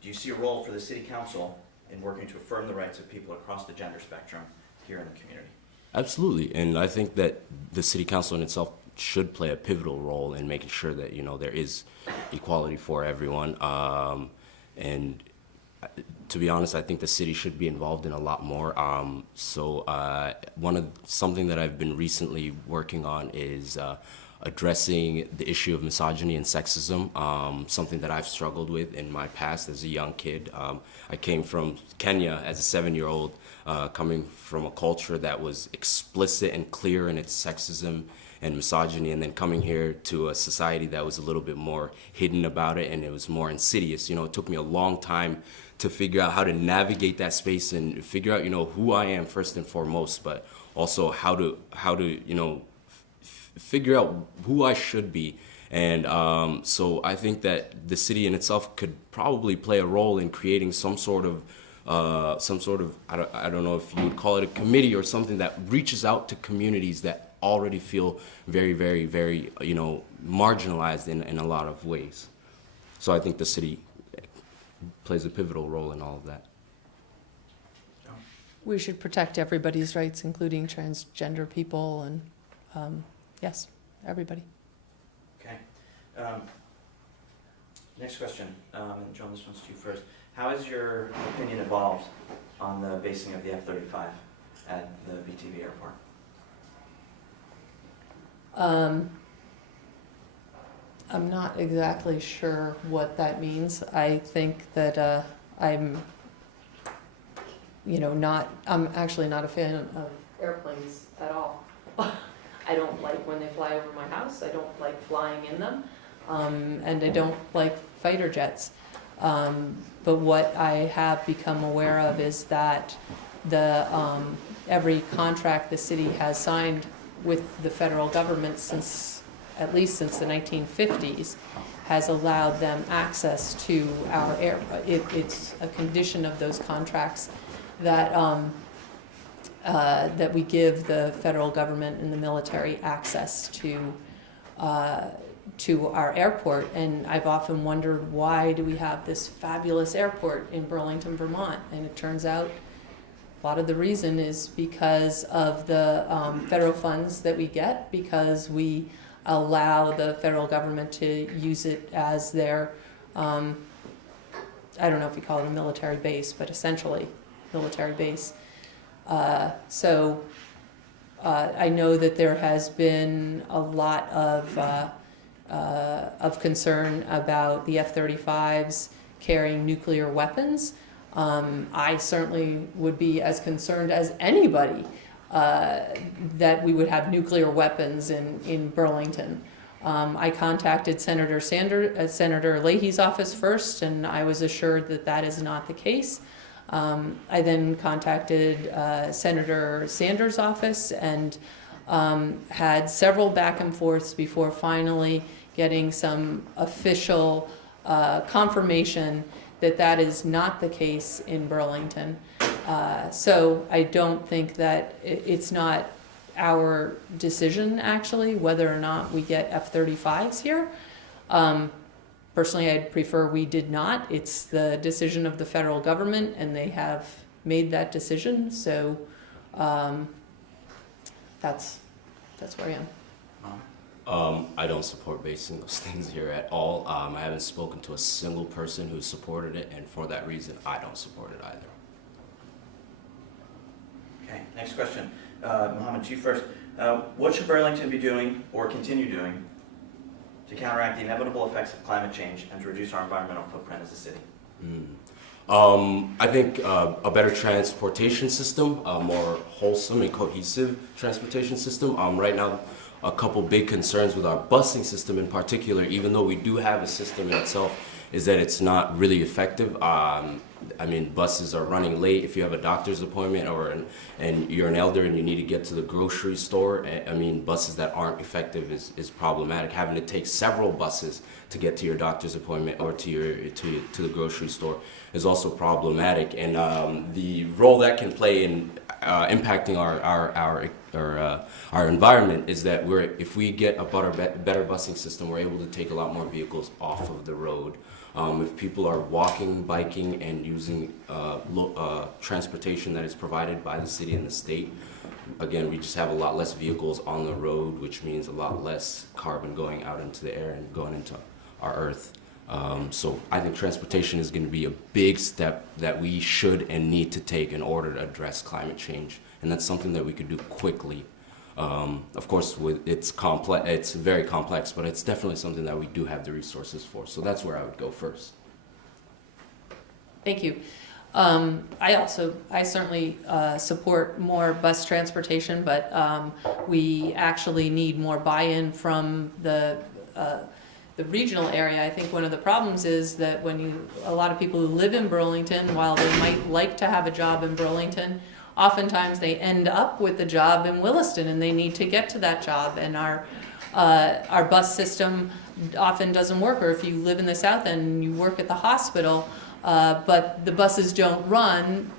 Do you see a role for the City Council in working to affirm the rights of people across the gender spectrum here in the community? Absolutely, and I think that the City Council in itself should play a pivotal role in making sure that there is equality for everyone. And to be honest, I think the city should be involved in a lot more. Something that I've been recently working on is addressing the issue of misogyny and sexism, something that I've struggled with in my past as a young kid. I came from Kenya as a 7-year-old, coming from a culture that was explicit and clear in its sexism and misogyny, and then coming here to a society that was a little bit more hidden about it, and it was more insidious. It took me a long time to figure out how to navigate that space and figure out, who I am first and foremost, but also how to figure out who I should be. And so I think that the city in itself could probably play a role in creating some sort of I don't know if you would call it a committee or something that reaches out to communities that already feel very, very, very, marginalized in a lot of ways. So I think the city plays a pivotal role in all of that. We should protect everybody's rights, including transgender people, and yes, everybody. Okay. Next question, and John, this one's to you first. How has your opinion evolved on the basing of the F-35 at the BTV airport? I'm not exactly sure what that means. I think that I'm actually not a fan of airplanes at all. I don't like when they fly over my house. I don't like flying in them. And I don't like fighter jets. But what I have become aware of is that every contract the city has signed with the federal government at least since the 1950s has allowed them access to our air. It's a condition of those contracts that that we give the federal government and the military access to our airport. And I've often wondered, why do we have this fabulous airport in Burlington, Vermont? And it turns out a lot of the reason is because of the federal funds that we get, because we allow the federal government to use it as their, I don't know if you call it a military base, but essentially military base. So I know that there has been a lot of concern about the F-35s carrying nuclear weapons. I certainly would be as concerned as anybody that we would have nuclear weapons in Burlington. I contacted Senator Leahy's office first, and I was assured that that is not the case. I then contacted Senator Sanders' office and had several back and forths before finally getting some official confirmation that that is not the case in Burlington. So I don't think that it's not our decision, actually, whether or not we get F-35s here. Personally, I'd prefer we did not. It's the decision of the federal government, and they have made that decision. So that's where I am. I don't support basing those things here at all. I haven't spoken to a single person who supported it, and for that reason, I don't support it either. Okay, next question. Mohammed, to you first. What should Burlington be doing or continue doing to counteract the inevitable effects of climate change and to reduce our environmental footprint as a city? I think a better transportation system, a more wholesome and cohesive transportation system. Right now, a couple big concerns with our busing system in particular, even though we do have a system in itself, is that it's not really effective. I mean, buses are running late if you have a doctor's appointment and you're an elder and you need to get to the grocery store. I mean, buses that aren't effective is problematic. Having to take several buses to get to your doctor's appointment or to the grocery store is also problematic. And the role that can play in impacting our environment is that if we get a better busing system, we're able to take a lot more vehicles off of the road. If people are walking, biking, and using transportation that is provided by the city and the state, again, we just have a lot less vehicles on the road, which means a lot less carbon going out into the air and going into our earth. So I think transportation is going to be a big step that we should and need to take in order to address climate change. And that's something that we could do quickly. Of course, it's very complex, but it's definitely something that we do have the resources for. So that's where I would go first. Thank you. I certainly support more bus transportation, but we actually need more buy-in from the regional area. I think one of the problems is that a lot of people who live in Burlington, while they might like to have a job in Burlington, oftentimes they end up with a job in Williston and they need to get to that job, and our bus system often doesn't work. Or if you live in the South End and you work at the hospital, but the buses don't run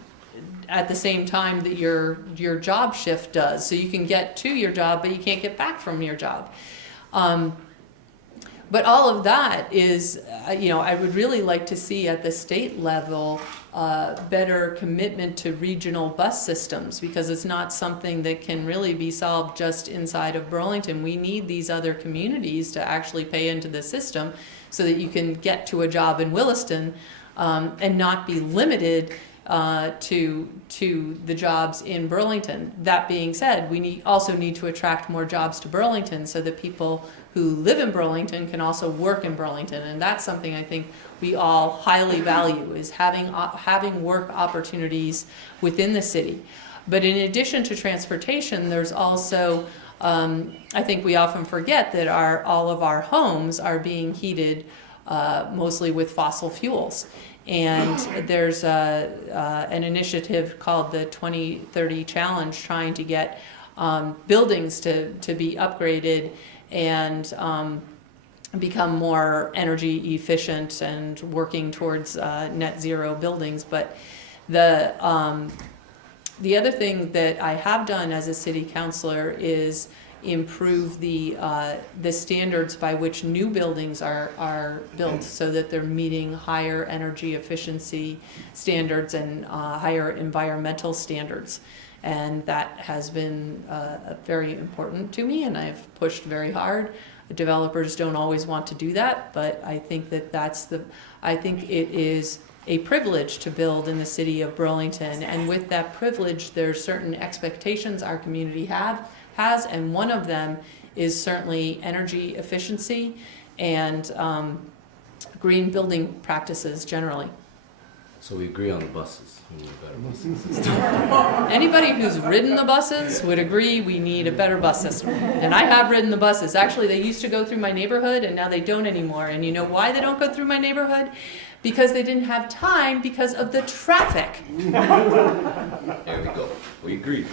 at the same time that your job shift does. So you can get to your job, but you can't get back from your job. But all of that is, I would really like to see at the state level better commitment to regional bus systems, because it's not something that can really be solved just inside of Burlington. We need these other communities to actually pay into the system so that you can get to a job in Williston and not be limited to the jobs in Burlington. That being said, we also need to attract more jobs to Burlington so that people who live in Burlington can also work in Burlington. And that's something I think we all highly value, is having work opportunities within the city. But in addition to transportation, there's also, I think we often forget that all of our homes are being heated mostly with fossil fuels. And there's an initiative called the 2030 Challenge trying to get buildings to be upgraded and become more energy efficient and working towards net zero buildings. But the other thing that I have done as a city councilor is improve the standards by which new buildings are built so that they're meeting higher energy efficiency standards and higher environmental standards. And that has been very important to me, and I've pushed very hard. The developers don't always want to do that, but I think I think it is a privilege to build in the city of Burlington. And with that privilege, there are certain expectations our community has, and one of them is certainly energy efficiency and green building practices generally. So we agree on the buses. We need a better bus system. Anybody who's ridden the buses would agree we need a better bus system. And I have ridden the buses. Actually, they used to go through my neighborhood, and now they don't anymore. And you know why they don't go through my neighborhood? Because they didn't have time because of the traffic. There we go. We agree.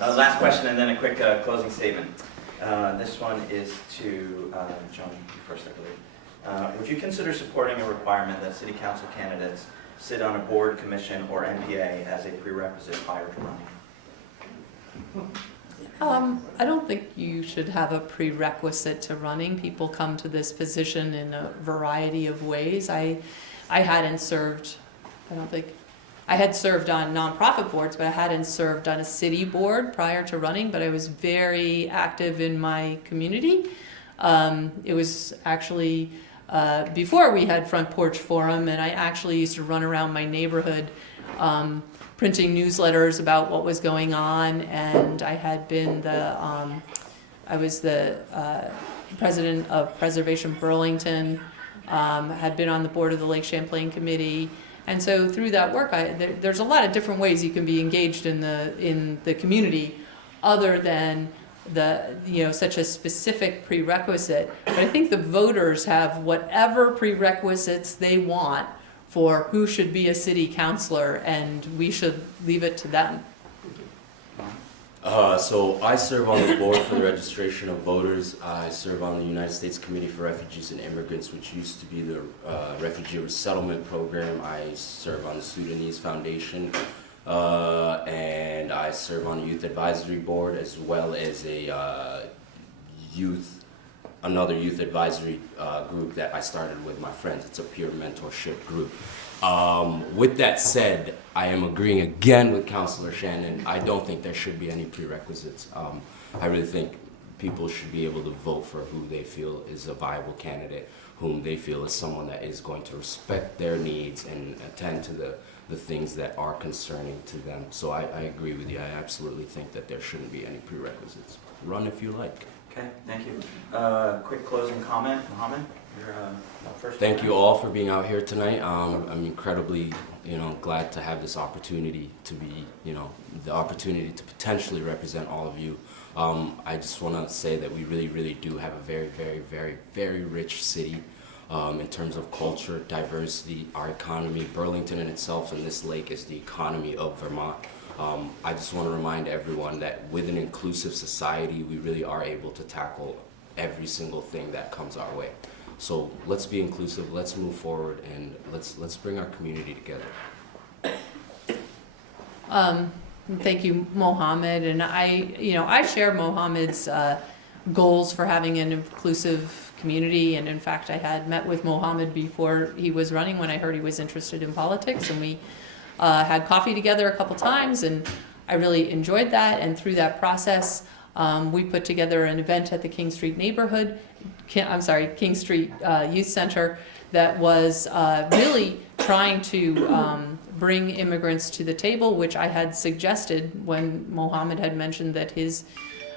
Last question and then a quick closing statement. This one is to Joan, you first, I believe. Would you consider supporting a requirement that city council candidates sit on a board, commission, or NPA as a prerequisite prior to running? I don't think you should have a prerequisite to running. People come to this position in a variety of ways. I hadn't served, I had served on nonprofit boards, but I hadn't served on a city board prior to running, but I was very active in my community. It was actually before we had Front Porch Forum, and I actually used to run around my neighborhood printing newsletters about what was going on, and I had been I was the president of Preservation Burlington, had been on the board of the Lake Champlain Committee. And so through that work, there's a lot of different ways you can be engaged in the community other than such a specific prerequisite. But I think the voters have whatever prerequisites they want for who should be a city councilor, and we should leave it to them. So I serve on the board for the registration of voters. I serve on the United States Committee for Refugees and Immigrants, which used to be the Refugee Resettlement Program. I serve on the Sudanese Foundation, and I serve on the Youth Advisory Board, as well as another youth advisory group that I started with my friends. It's a peer mentorship group. With that said, I am agreeing again with Councilor Shannon. I don't think there should be any prerequisites. I really think people should be able to vote for who they feel is a viable candidate, whom they feel is someone that is going to respect their needs and attend to the things that are concerning to them. So I agree with you. I absolutely think that there shouldn't be any prerequisites. Run if you like. Okay, thank you. Quick closing comment, Mohammed? You're first. Thank you all for being out here tonight. I'm incredibly, glad to have this opportunity to be, the opportunity to potentially represent all of you. I just want to say that we really, really do have a very, very, very, very rich city in terms of culture, diversity, our economy. Burlington in itself and this lake is the economy of Vermont. I just want to remind everyone that with an inclusive society, we really are able to tackle every single thing that comes our way. So let's be inclusive, let's move forward, and let's bring our community together. Thank you, Mohammed. And I share Mohammed's goals for having an inclusive community. And in fact, I had met with Mohammed before he was running when I heard he was interested in politics, and we had coffee together a couple times, and I really enjoyed that. And through that process, we put together an event at the King Street King Street Youth Center that was really trying to bring immigrants to the table, which I had suggested when Mohammed had mentioned that his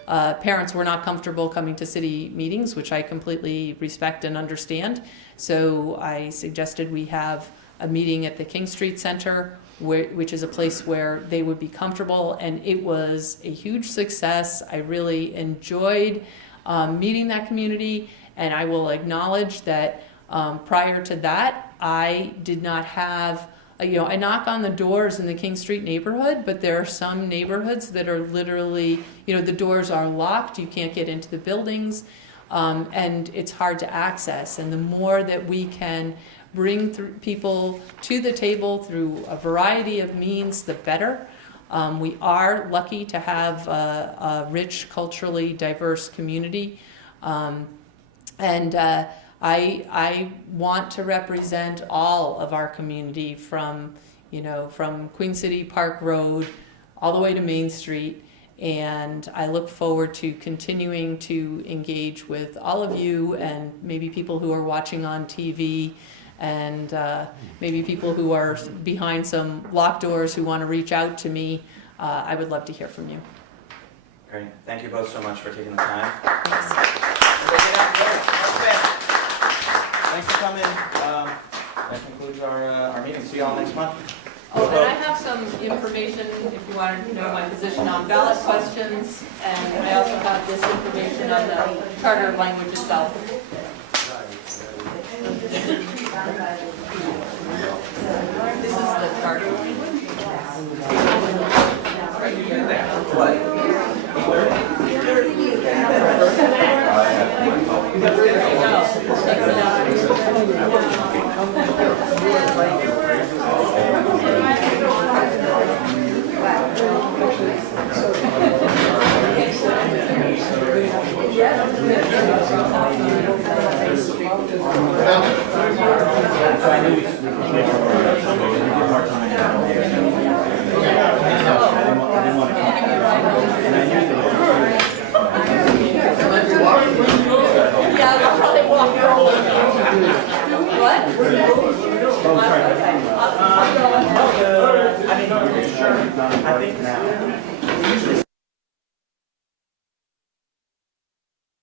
parents were not comfortable coming to city meetings, which I completely respect and understand. So I suggested we have a meeting at the King Street Center, which is a place where they would be comfortable, and it was a huge success. I really enjoyed meeting that community, and I will acknowledge that prior to that, I did not have, I knock on the doors in the King Street neighborhood, but there are some neighborhoods that are literally, the doors are locked, you can't get into the buildings, and it's hard to access. And the more that we can bring people to the table through a variety of means, the better. We are lucky to have a rich, culturally diverse community. And I want to represent all of our community from Queen City Park Road all the way to Main Street. And I look forward to continuing to engage with all of you and maybe people who are watching on TV, and maybe people who are behind some locked doors who want to reach out to me. I would love to hear from you. Great. Thank you both so much for taking the time. Thanks. Thanks for coming. That concludes our meeting. See you all next month. Oh, and I have some information if you want to know my position on ballot questions, and I also have this information on the charter language itself. This is the charter language. Yeah, I'll probably walk over. What? I think now.